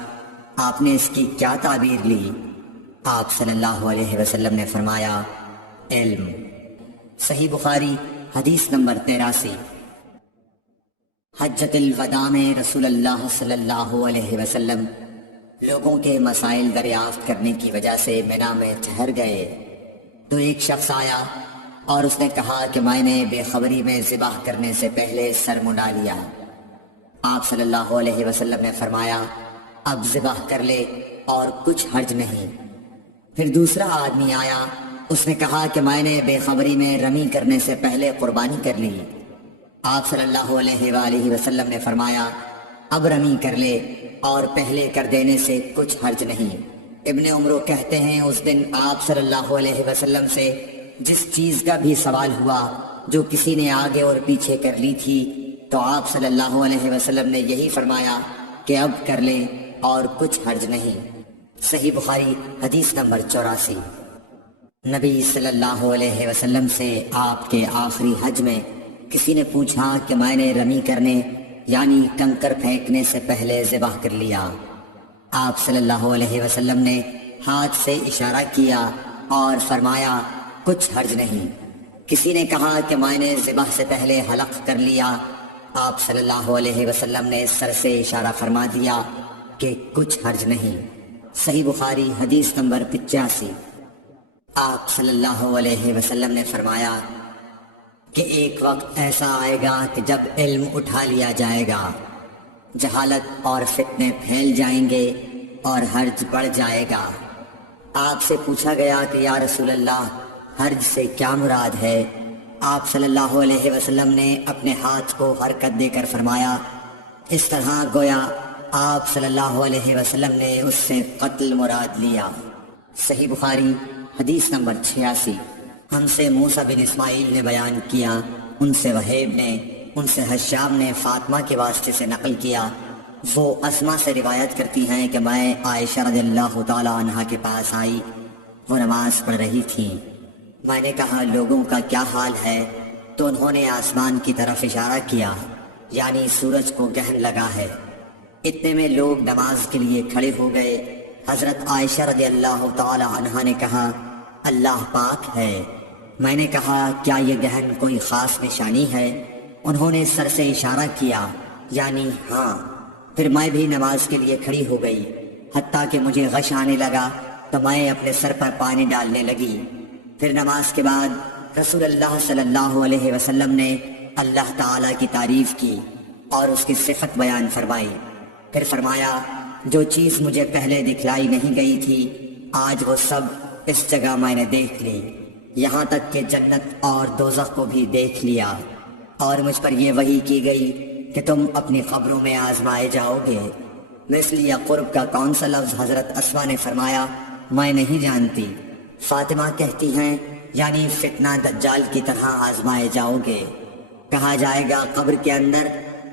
آپ نے اس کی کیا تعبیر لی؟ آپ صلی اللہ علیہ وسلم نے فرمایا، علم۔ صحیح بخاری حدیث نمبر 83۔ حجۃ الوداع میں رسول اللہ صلی اللہ علیہ وسلم لوگوں کے مسائل دریافت کرنے کی وجہ سے مینا میں ٹھہر گئے، تو ایک شخص آیا اور اس نے کہا کہ میں نے بے خبری میں ذبح کرنے سے پہلے سر منڈا لیا۔ آپ صلی اللہ علیہ وسلم نے فرمایا، اب ذبح کر لے اور کچھ حرج نہیں۔ پھر دوسرا آدمی آیا، اس نے کہا کہ میں نے بے خبری میں رمی کرنے سے پہلے قربانی کر لی۔ آپ صلی اللہ علیہ وآلہ وسلم نے فرمایا، اب رمی کر لے اور پہلے کر دینے سے کچھ حرج نہیں۔ ابن عمرو کہتے ہیں، اس دن آپ صلی اللہ علیہ وسلم سے جس چیز کا بھی سوال ہوا جو کسی نے آگے اور پیچھے کر لی تھی، تو آپ صلی اللہ علیہ وسلم نے یہی فرمایا کہ اب کر لے اور کچھ حرج نہیں۔ صحیح بخاری حدیث نمبر 84۔ نبی صلی اللہ علیہ وسلم سے آپ کے آخری حج میں کسی نے پوچھا کہ میں نے رمی کرنے یعنی کنکر پھینکنے سے پہلے ذبح کر لیا۔ آپ صلی اللہ علیہ وسلم نے ہاتھ سے اشارہ کیا اور فرمایا، کچھ حرج نہیں۔ کسی نے کہا کہ میں نے ذبح سے پہلے حلق کر لیا۔ آپ صلی اللہ علیہ وسلم نے سر سے اشارہ فرما دیا کہ کچھ حرج نہیں۔ صحیح بخاری حدیث نمبر 85۔ آپ صلی اللہ علیہ وسلم نے فرمایا کہ ایک وقت ایسا آئے گا کہ جب علم اٹھا لیا جائے گا، جہالت اور فتنے پھیل جائیں گے اور حرج بڑھ جائے گا۔ آپ سے پوچھا گیا کہ یا رسول اللہ، حرج سے کیا مراد ہے؟ آپ صلی اللہ علیہ وسلم نے اپنے ہاتھ کو حرکت دے کر فرمایا، اس طرح گویا آپ صلی اللہ علیہ وسلم نے اس سے قتل مراد لیا۔ صحیح بخاری حدیث نمبر 86۔ ہم سے موسیٰ بن اسماعیل نے بیان کیا، ان سے وہیب نے، ان سے حشام نے فاطمہ کے واسطے سے نقل کیا۔ وہ اسما سے روایت کرتی ہیں کہ میں عائشہ رضی اللہ تعالی عنہا کے پاس آئی، وہ نماز پڑھ رہی تھیں۔ میں نے کہا، لوگوں کا کیا حال ہے؟ تو انہوں نے آسمان کی طرف اشارہ کیا، یعنی سورج کو گرہن لگا ہے۔ اتنے میں لوگ نماز کے لیے کھڑے ہو گئے۔ حضرت عائشہ رضی اللہ تعالی عنہا نے کہا، اللہ پاک ہے۔ میں نے کہا، کیا یہ گرہن کوئی خاص نشانی ہے؟ انہوں نے سر سے اشارہ کیا، یعنی ہاں۔ پھر میں بھی نماز کے لیے کھڑی ہو گئی، حتیٰ کہ مجھے غش آنے لگا تو میں اپنے سر پر پانی ڈالنے لگی۔ پھر نماز کے بعد رسول اللہ صلی اللہ علیہ وسلم نے اللہ تعالیٰ کی تعریف کی اور اس کی صفت بیان فرمائی۔ پھر فرمایا، جو چیز مجھے پہلے دکھلائی نہیں گئی تھی، آج وہ سب اس جگہ میں نے دیکھ لی، یہاں تک کہ جنت اور دوزخ کو بھی دیکھ لیا، اور مجھ پر یہ وحی کی گئی کہ تم اپنی قبروں میں آزمائے جاؤ گے۔ مثل یا قرب کا کون سا لفظ؟ حضرت اسما نے فرمایا، میں نہیں جانتی۔ فاطمہ کہتی ہیں، یعنی فتنہ دجال کی طرح آزمائے جاؤ گے۔ کہا جائے گا قبر کے اندر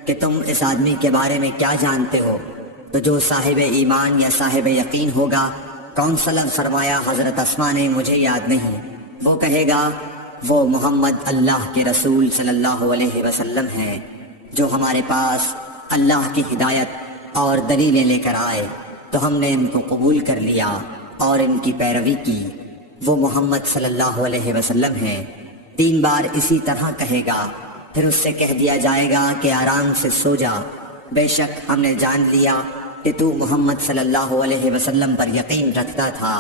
کہ تم اس آدمی کے بارے میں کیا جانتے ہو؟ تو جو صاحب ایمان یا صاحب یقین ہوگا، کون سا لفظ فرمایا حضرت اسما نے؟ مجھے یاد نہیں۔ وہ کہے گا وہ محمد اللہ کے رسول صلی اللہ علیہ وسلم ہیں، جو ہمارے پاس اللہ کی ہدایت اور دلیلیں لے کر آئے تو ہم نے ان کو قبول کر لیا اور ان کی پیروی کی۔ وہ محمد صلی اللہ علیہ وسلم ہیں۔ 3 بار اسی طرح کہے گا، پھر اس سے کہہ دیا جائے گا کہ آرام سے سو جا، بے شک ہم نے جان لیا کہ تو محمد صلی اللہ علیہ وسلم پر یقین رکھتا تھا۔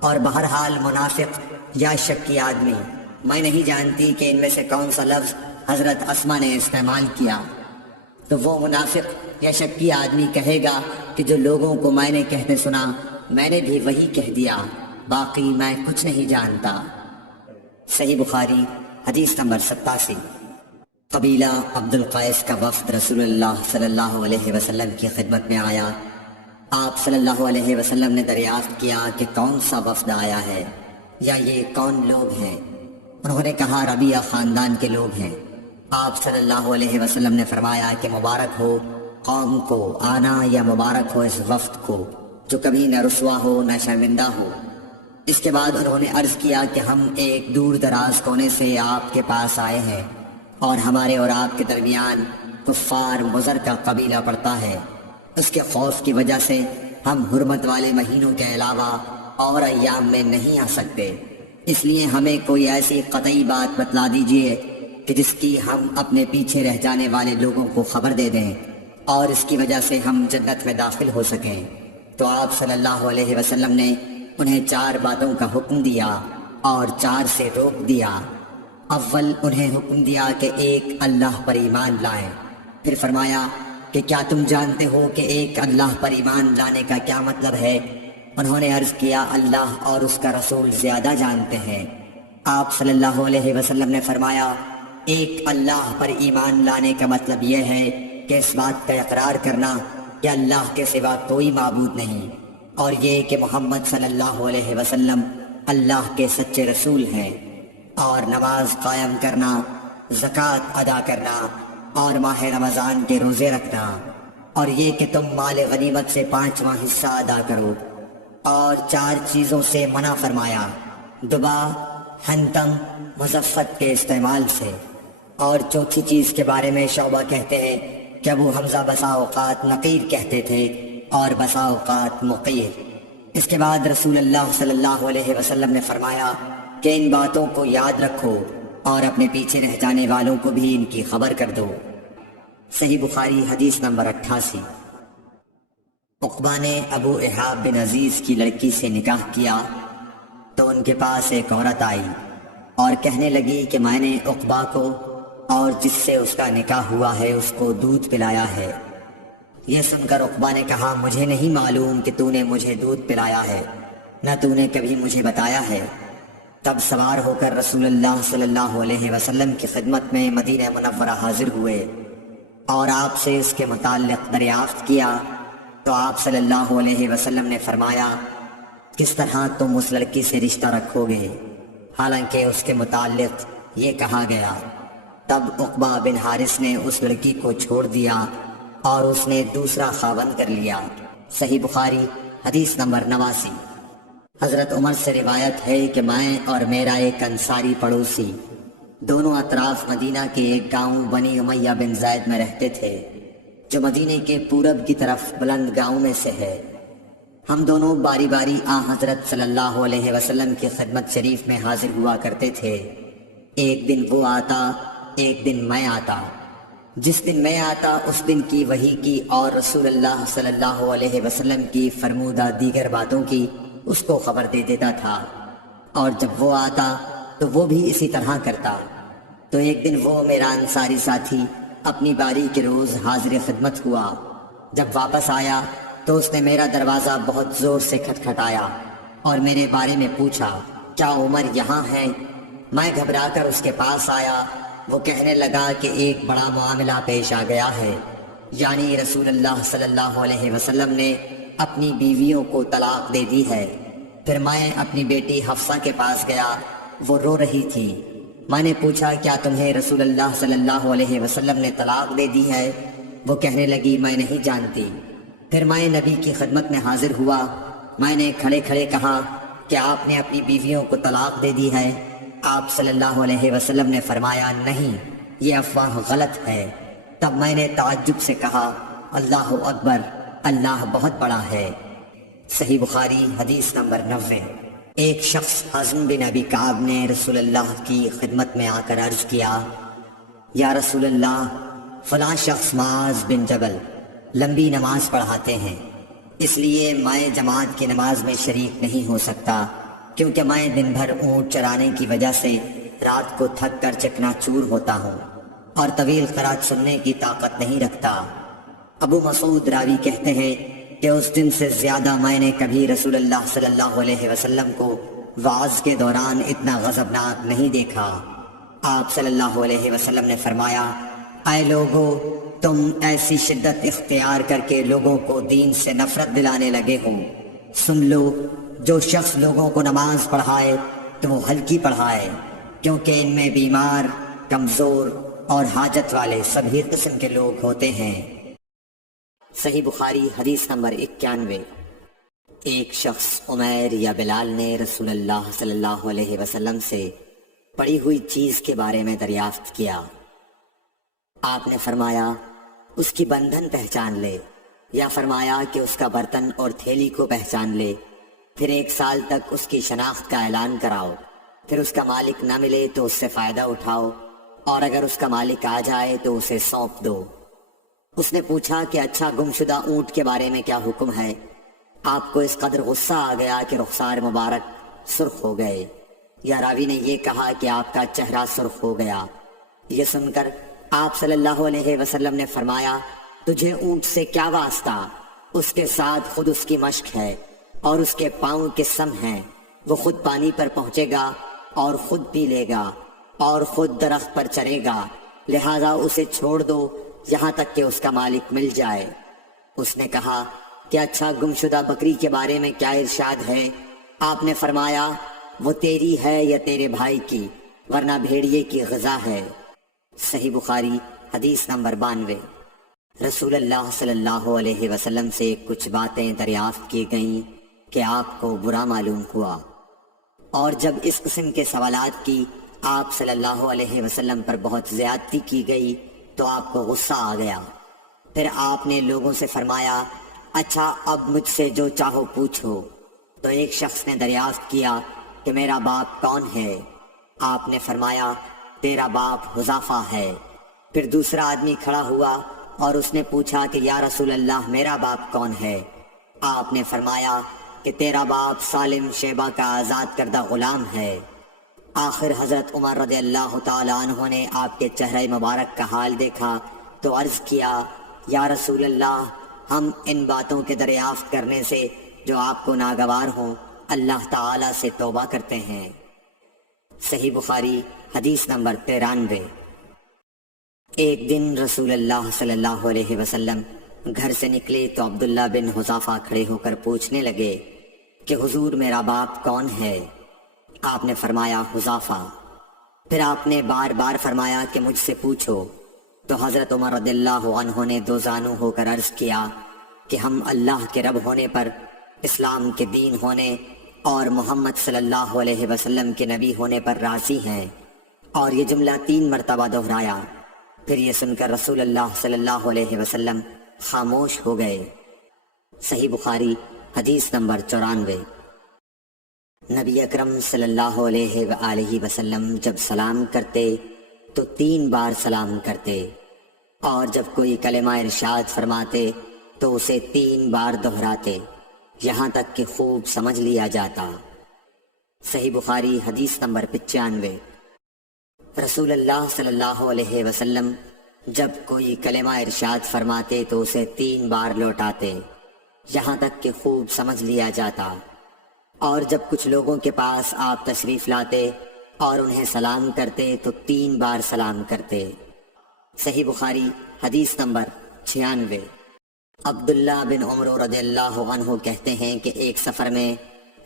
اور بہرحال منافق یا شکی آدمی، میں نہیں جانتی کہ ان میں سے کون سا لفظ حضرت اسما نے استعمال کیا۔ تو وہ منافق یا شکی آدمی کہے گا کہ جو لوگوں کو میں نے کہتے سنا، میں نے بھی وہی کہہ دیا، باقی میں کچھ نہیں جانتا۔ صحیح بخاری حدیث نمبر 87۔ قبیلہ عبد القیس کا وفد رسول اللہ صلی اللہ علیہ وسلم کی خدمت میں آیا۔ آپ صلی اللہ علیہ وسلم نے دریافت کیا کہ کون سا وفد آیا ہے یا یہ کون لوگ ہیں؟ انہوں نے کہا ربیعہ خاندان کے لوگ ہیں۔ آپ صلی اللہ علیہ وسلم نے فرمایا کہ مبارک ہو قوم کو آنا، یا مبارک ہو اس وفد کو جو کبھی نہ رسوا ہو نہ شرمندہ ہو۔ اس کے بعد انہوں نے عرض کیا کہ ہم ایک دور دراز کونے سے آپ کے پاس آئے ہیں، اور ہمارے اور آپ کے درمیان کفار مضر کا قبیلہ پڑتا ہے۔ اس کے خوف کی وجہ سے ہم حرمت والے مہینوں کے علاوہ اور ایام میں نہیں آ سکتے، اس لیے ہمیں کوئی ایسی قطعی بات بتلا دیجئے کہ جس کی ہم اپنے پیچھے رہ جانے والے لوگوں کو خبر دے دیں اور اس کی وجہ سے ہم جنت میں داخل ہو سکیں۔ تو آپ صلی اللہ علیہ وسلم نے انہیں 4 باتوں کا حکم دیا اور 4 سے روک دیا۔ اول انہیں حکم دیا کہ ایک اللہ پر ایمان لائیں، پھر فرمایا کہ کیا تم جانتے ہو کہ ایک اللہ پر ایمان لانے کا کیا مطلب ہے؟ انہوں نے عرض کیا اللہ اور اس کا رسول زیادہ جانتے ہیں۔ آپ صلی اللہ علیہ وسلم نے فرمایا ایک اللہ پر ایمان لانے کا مطلب یہ ہے کہ اس بات کا اقرار کرنا کہ اللہ کے سوا کوئی معبود نہیں، اور یہ کہ محمد صلی اللہ علیہ وسلم اللہ کے سچے رسول ہیں، اور نماز قائم کرنا، زکوٰۃ ادا کرنا اور ماہ رمضان کے روزے رکھنا، اور یہ کہ تم مال غنیمت سے 5واں حصہ ادا کرو، اور 4 چیزوں سے منع فرمایا، دبا، حنتم، مزفت کے استعمال سے۔ اور چوتھی چیز کے بارے میں شعبہ کہتے ہیں کہ ابو حمزہ بسا اوقات نقیر کہتے تھے اور بسا اوقات مقیر۔ اس کے بعد رسول اللہ صلی اللہ علیہ وسلم نے فرمایا کہ ان باتوں کو یاد رکھو اور اپنے پیچھے رہ جانے والوں کو بھی ان کی خبر کر دو۔ صحیح بخاری حدیث نمبر 88۔ عقبہ نے ابو احاب بن عزیز کی لڑکی سے نکاح کیا تو ان کے پاس ایک عورت آئی اور کہنے لگی کہ میں نے عقبہ کو اور جس سے اس کا نکاح ہوا ہے اس کو دودھ پلایا ہے۔ یہ سن کر عقبہ نے کہا مجھے نہیں معلوم کہ تو نے مجھے دودھ پلایا ہے، نہ تو نے کبھی مجھے بتایا ہے۔ تب سوار ہو کر رسول اللہ صلی اللہ علیہ وسلم کی خدمت میں مدینہ منورہ حاضر ہوئے اور آپ سے اس کے متعلق دریافت کیا تو آپ صلی اللہ علیہ وسلم نے فرمایا کس طرح تم اس لڑکی سے رشتہ رکھو گے، حالانکہ اس کے متعلق یہ کہا گیا۔ تب عقبہ بن حارث نے اس لڑکی کو چھوڑ دیا اور اس نے دوسرا خاوند کر لیا۔ صحیح بخاری حدیث نمبر 89۔ حضرت عمر سے روایت ہے کہ میں اور میرا ایک انصاری پڑوسی دونوں اطراف مدینہ کے ایک گاؤں بنی امیہ بن زید میں رہتے تھے، جو مدینہ کے پورب کی طرف بلند گاؤں میں سے ہے۔ ہم دونوں باری باری حضرت صلی اللہ علیہ وسلم کی خدمت شریف میں حاضر ہوا کرتے تھے۔ ایک دن وہ آتا، ایک دن میں آتا۔ جس دن میں آتا اس دن کی وحی کی اور رسول اللہ صلی اللہ علیہ وسلم کی فرمودہ دیگر باتوں کی اس کو خبر دے دیتا تھا، اور جب وہ آتا تو وہ بھی اسی طرح کرتا۔ تو ایک دن وہ میرا انصاری ساتھی اپنی باری کے روز حاضر خدمت ہوا۔ جب واپس آیا تو اس نے میرا دروازہ بہت زور سے کھٹکھٹایا اور میرے بارے میں پوچھا کیا عمر یہاں ہے؟ میں گھبرا کر اس کے پاس آیا۔ وہ کہنے لگا کہ ایک بڑا معاملہ پیش آ گیا ہے، یعنی رسول اللہ صلی اللہ علیہ وسلم نے اپنی بیویوں کو طلاق دے دی ہے۔ پھر میں اپنی بیٹی حفصہ کے پاس گیا وہ رو رہی تھی۔ میں نے پوچھا کیا تمہیں رسول اللہ صلی اللہ علیہ وسلم نے طلاق دے دی ہے؟ وہ کہنے لگی میں نہیں جانتی۔ پھر میں نبی کی خدمت میں حاضر ہوا۔ میں نے کھڑے کھڑے کہا کہ آپ نے اپنی بیویوں کو طلاق دے دی ہے؟ آپ صلی اللہ علیہ وسلم نے فرمایا نہیں، یہ افواہ غلط ہے۔ تب میں نے تعجب سے کہا اللہ اکبر، اللہ بہت بڑا ہے۔ صحیح بخاری حدیث نمبر 90۔ ایک شخص حزم بن ابی کعب نے رسول اللہ کی خدمت میں آ کر عرض کیا یا رسول اللہ، فلاں شخص معاذ بن جبل لمبی نماز پڑھاتے ہیں، اس لیے میں جماعت کی نماز میں شریک نہیں ہو سکتا، کیونکہ میں دن بھر اونٹ چرانے کی وجہ سے رات کو تھک کر چکنا چور ہوتا ہوں اور طویل قرات سننے کی طاقت نہیں رکھتا۔ ابو مسعود راوی کہتے ہیں کہ اس دن سے زیادہ میں نے کبھی رسول اللہ صلی اللہ علیہ وسلم کو وعظ کے دوران اتنا غضبناک نہیں دیکھا۔ آپ صلی اللہ علیہ وسلم نے فرمایا اے لوگو، تم ایسی شدت اختیار کر کے لوگوں کو دین سے نفرت دلانے لگے ہو۔ سن لو، جو شخص لوگوں کو نماز پڑھائے تو وہ ہلکی پڑھائے، کیونکہ ان میں بیمار، کمزور اور حاجت والے سبھی قسم کے لوگ ہوتے ہیں۔ صحیح بخاری حدیث نمبر 91۔ ایک شخص عمیر یا بلال نے رسول اللہ صلی اللہ علیہ وسلم سے پڑی ہوئی چیز کے بارے میں دریافت کیا۔ آپ نے فرمایا اس کی بندھن پہچان لے، یا فرمایا کہ اس کا برتن اور تھیلی کو پہچان لے، پھر 1 سال تک اس کی شناخت کا اعلان کراؤ، پھر اس کا مالک نہ ملے تو اس سے فائدہ اٹھاؤ، اور اگر اس کا مالک آ جائے تو اسے سونپ دو۔ اس نے پوچھا کہ اچھا گمشدہ اونٹ کے بارے میں کیا حکم ہے؟ آپ کو اس قدر غصہ آ گیا کہ رخسار مبارک سرخ ہو گئے، یا راوی نے یہ کہا کہ آپ کا چہرہ سرخ ہو گیا۔ یہ سن کر آپ صلی اللہ علیہ وسلم نے فرمایا تجھے اونٹ سے کیا واسطہ؟ اس کے ساتھ خود اس کی مشق ہے اور اس کے پاؤں کے سم ہیں، وہ خود پانی پر پہنچے گا اور خود پی لے گا اور خود درخت پر چرے گا، لہذا اسے چھوڑ دو یہاں تک کہ اس کا مالک مل جائے۔ اس نے کہا کہ اچھا گمشدہ بکری کے بارے میں کیا ارشاد ہے؟ آپ نے فرمایا وہ تیری ہے یا تیرے بھائی کی، ورنہ بھیڑیے کی غذا ہے۔ صحیح بخاری حدیث نمبر 92۔ رسول اللہ صلی اللہ علیہ وسلم سے کچھ باتیں دریافت کی گئیں کہ آپ کو برا معلوم ہوا، اور جب اس قسم کے سوالات کی آپ صلی اللہ علیہ وسلم پر بہت زیادتی کی گئی تو آپ کو غصہ آ گیا۔ پھر آپ نے لوگوں سے فرمایا اچھا اب مجھ سے جو چاہو پوچھو۔ تو ایک شخص نے دریافت کیا کہ میرا باپ کون ہے؟ آپ نے فرمایا تیرا باپ حذافہ ہے۔ پھر دوسرا آدمی کھڑا ہوا اور اس نے پوچھا کہ یا رسول اللہ میرا باپ کون ہے؟ آپ نے فرمایا کہ تیرا باپ سالم شیبہ کا آزاد کردہ غلام ہے۔ آخر حضرت عمر رضی اللہ تعالیٰ عنہ نے آپ کے چہرہ مبارک کا حال دیکھا تو عرض کیا یا رسول اللہ، ہم ان باتوں کے دریافت کرنے سے جو آپ کو ناگوار ہوں اللہ تعالیٰ سے توبہ کرتے ہیں۔ صحیح بخاری حدیث نمبر 93۔ ایک دن رسول اللہ صلی اللہ علیہ وسلم گھر سے نکلے تو عبداللہ بن حذافہ کھڑے ہو کر پوچھنے لگے کہ حضور میرا باپ کون ہے؟ آپ نے فرمایا حذافہ۔ پھر آپ نے بار بار فرمایا کہ مجھ سے پوچھو۔ تو حضرت عمر رضی اللہ عنہ نے دو زانو ہو کر عرض کیا کہ ہم اللہ کے رب ہونے پر، اسلام کے دین ہونے اور محمد صلی اللہ علیہ وسلم کے نبی ہونے پر راضی ہیں، اور یہ جملہ 3 مرتبہ دہرایا۔ پھر یہ سن کر رسول اللہ صلی اللہ علیہ وسلم خاموش ہو گئے۔ صحیح بخاری حدیث نمبر 94۔ نبی اکرم صلی اللہ علیہ وآلہ وسلم جب سلام کرتے تو 3 بار سلام کرتے، اور جب کوئی کلمہ ارشاد فرماتے تو اسے 3 بار دہراتے، یہاں تک کہ خوب سمجھ لیا جاتا۔ صحیح بخاری حدیث نمبر 95۔ رسول اللہ صلی اللہ علیہ وسلم جب کوئی کلمہ ارشاد فرماتے تو اسے 3 بار لوٹاتے، یہاں تک کہ خوب سمجھ لیا جاتا، اور جب کچھ لوگوں کے پاس آپ تشریف لاتے اور انہیں سلام کرتے تو 3 بار سلام کرتے۔ صحیح بخاری حدیث نمبر 96۔ عبداللہ بن عمر رضی اللہ عنہ کہتے ہیں کہ ایک سفر میں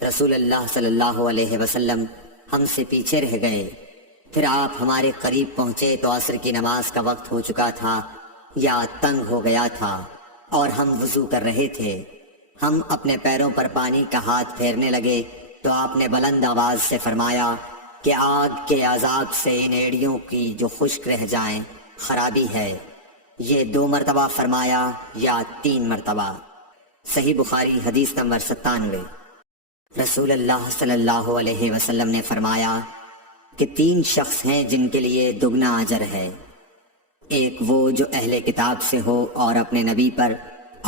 رسول اللہ صلی اللہ علیہ وسلم ہم سے پیچھے رہ گئے۔ پھر آپ ہمارے قریب پہنچے تو عصر کی نماز کا وقت ہو چکا تھا یا تنگ ہو گیا تھا اور ہم وضو کر رہے تھے۔ ہم اپنے پیروں پر پانی کا ہاتھ پھیرنے لگے تو آپ نے بلند آواز سے فرمایا کہ آگ کے عذاب سے ان ایڑیوں کی جو خشک رہ جائیں خرابی ہے۔ یہ 2 مرتبہ فرمایا یا 3 مرتبہ؟ صحیح بخاری حدیث نمبر 97۔ رسول اللہ صلی اللہ علیہ وسلم نے فرمایا کہ 3 شخص ہیں جن کے لیے دگنا اجر ہے۔ ایک وہ جو اہل کتاب سے ہو اور اپنے نبی پر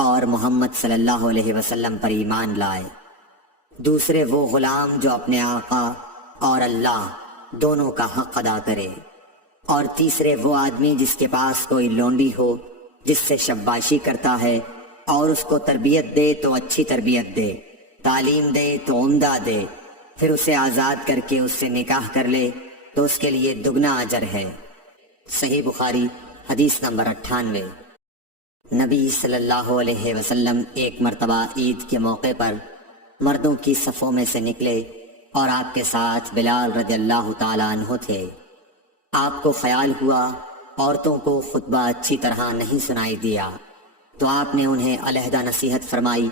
اور محمد صلی اللہ علیہ وسلم پر ایمان لائے۔ دوسرے وہ غلام جو اپنے آقا اور اللہ دونوں کا حق ادا کرے۔ اور تیسرے وہ آدمی جس کے پاس کوئی لونڈی ہو جس سے شباشی کرتا ہے اور اس کو تربیت دے تو اچھی تربیت دے، تعلیم دے تو عمدہ دے، پھر اسے آزاد کر کے اس سے نکاح کر لے تو اس کے لیے دگنا اجر ہے۔ صحیح بخاری حدیث نمبر 98۔ نبی صلی اللہ علیہ وسلم ایک مرتبہ عید کے موقع پر مردوں کی صفوں میں سے نکلے اور آپ کے ساتھ بلال رضی اللہ تعالیٰ عنہ تھے۔ آپ کو خیال ہوا عورتوں کو خطبہ اچھی طرح نہیں سنائی دیا تو آپ نے انہیں علیحدہ نصیحت فرمائی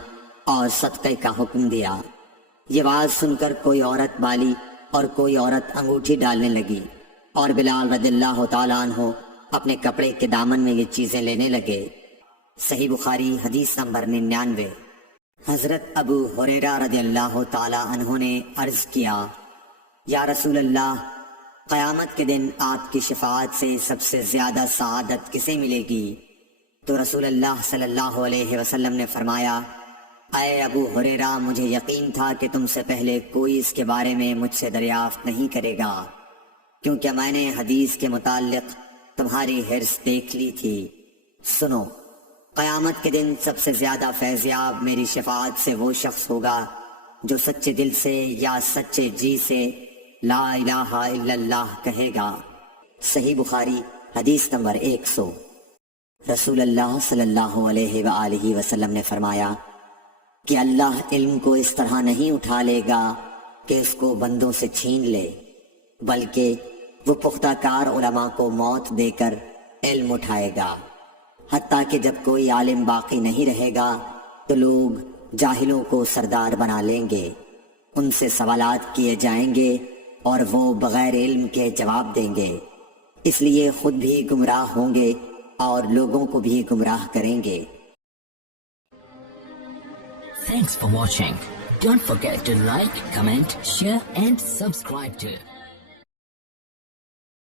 اور صدقے کا حکم دیا۔ یہ بات سن کر کوئی عورت بالی اور کوئی عورت انگوٹھی ڈالنے لگی اور بلال رضی اللہ تعالیٰ عنہ اپنے کپڑے کے دامن میں یہ چیزیں لینے لگے۔ صحیح بخاری حدیث نمبر 99۔ حضرت ابو ہریرہ رضی اللہ تعالیٰ عنہ نے عرض کیا، یا رسول اللہ، قیامت کے دن آپ کی شفاعت سے سب سے زیادہ سعادت کسے ملے گی؟ تو رسول اللہ صلی اللہ علیہ وسلم نے فرمایا، اے ابو ہریرہ، مجھے یقین تھا کہ تم سے پہلے کوئی اس کے بارے میں مجھ سے دریافت نہیں کرے گا، کیونکہ میں نے حدیث کے متعلق تمہاری حرص دیکھ لی تھی۔ سنو، قیامت کے دن سب سے زیادہ فیضیاب میری شفاعت سے وہ شخص ہوگا جو سچے دل سے یا سچے جی سے لا الہ الا اللہ کہے گا۔ صحیح بخاری حدیث نمبر 100۔ رسول اللہ صلی اللہ علیہ وآلہ وسلم نے فرمایا کہ اللہ علم کو اس طرح نہیں اٹھا لے گا کہ اس کو بندوں سے چھین لے، بلکہ وہ پختہ کار علماء کو موت دے کر علم اٹھائے گا، حتیٰ کہ جب کوئی عالم باقی نہیں رہے گا تو لوگ جاہلوں کو سردار بنا لیں گے، ان سے سوالات کیے جائیں گے اور وہ بغیر علم کے جواب دیں گے، اس لیے خود بھی گمراہ ہوں گے اور لوگوں کو بھی گمراہ کریں گے۔ Thanks for watching. Don't forget to like, comment, share and subscribe to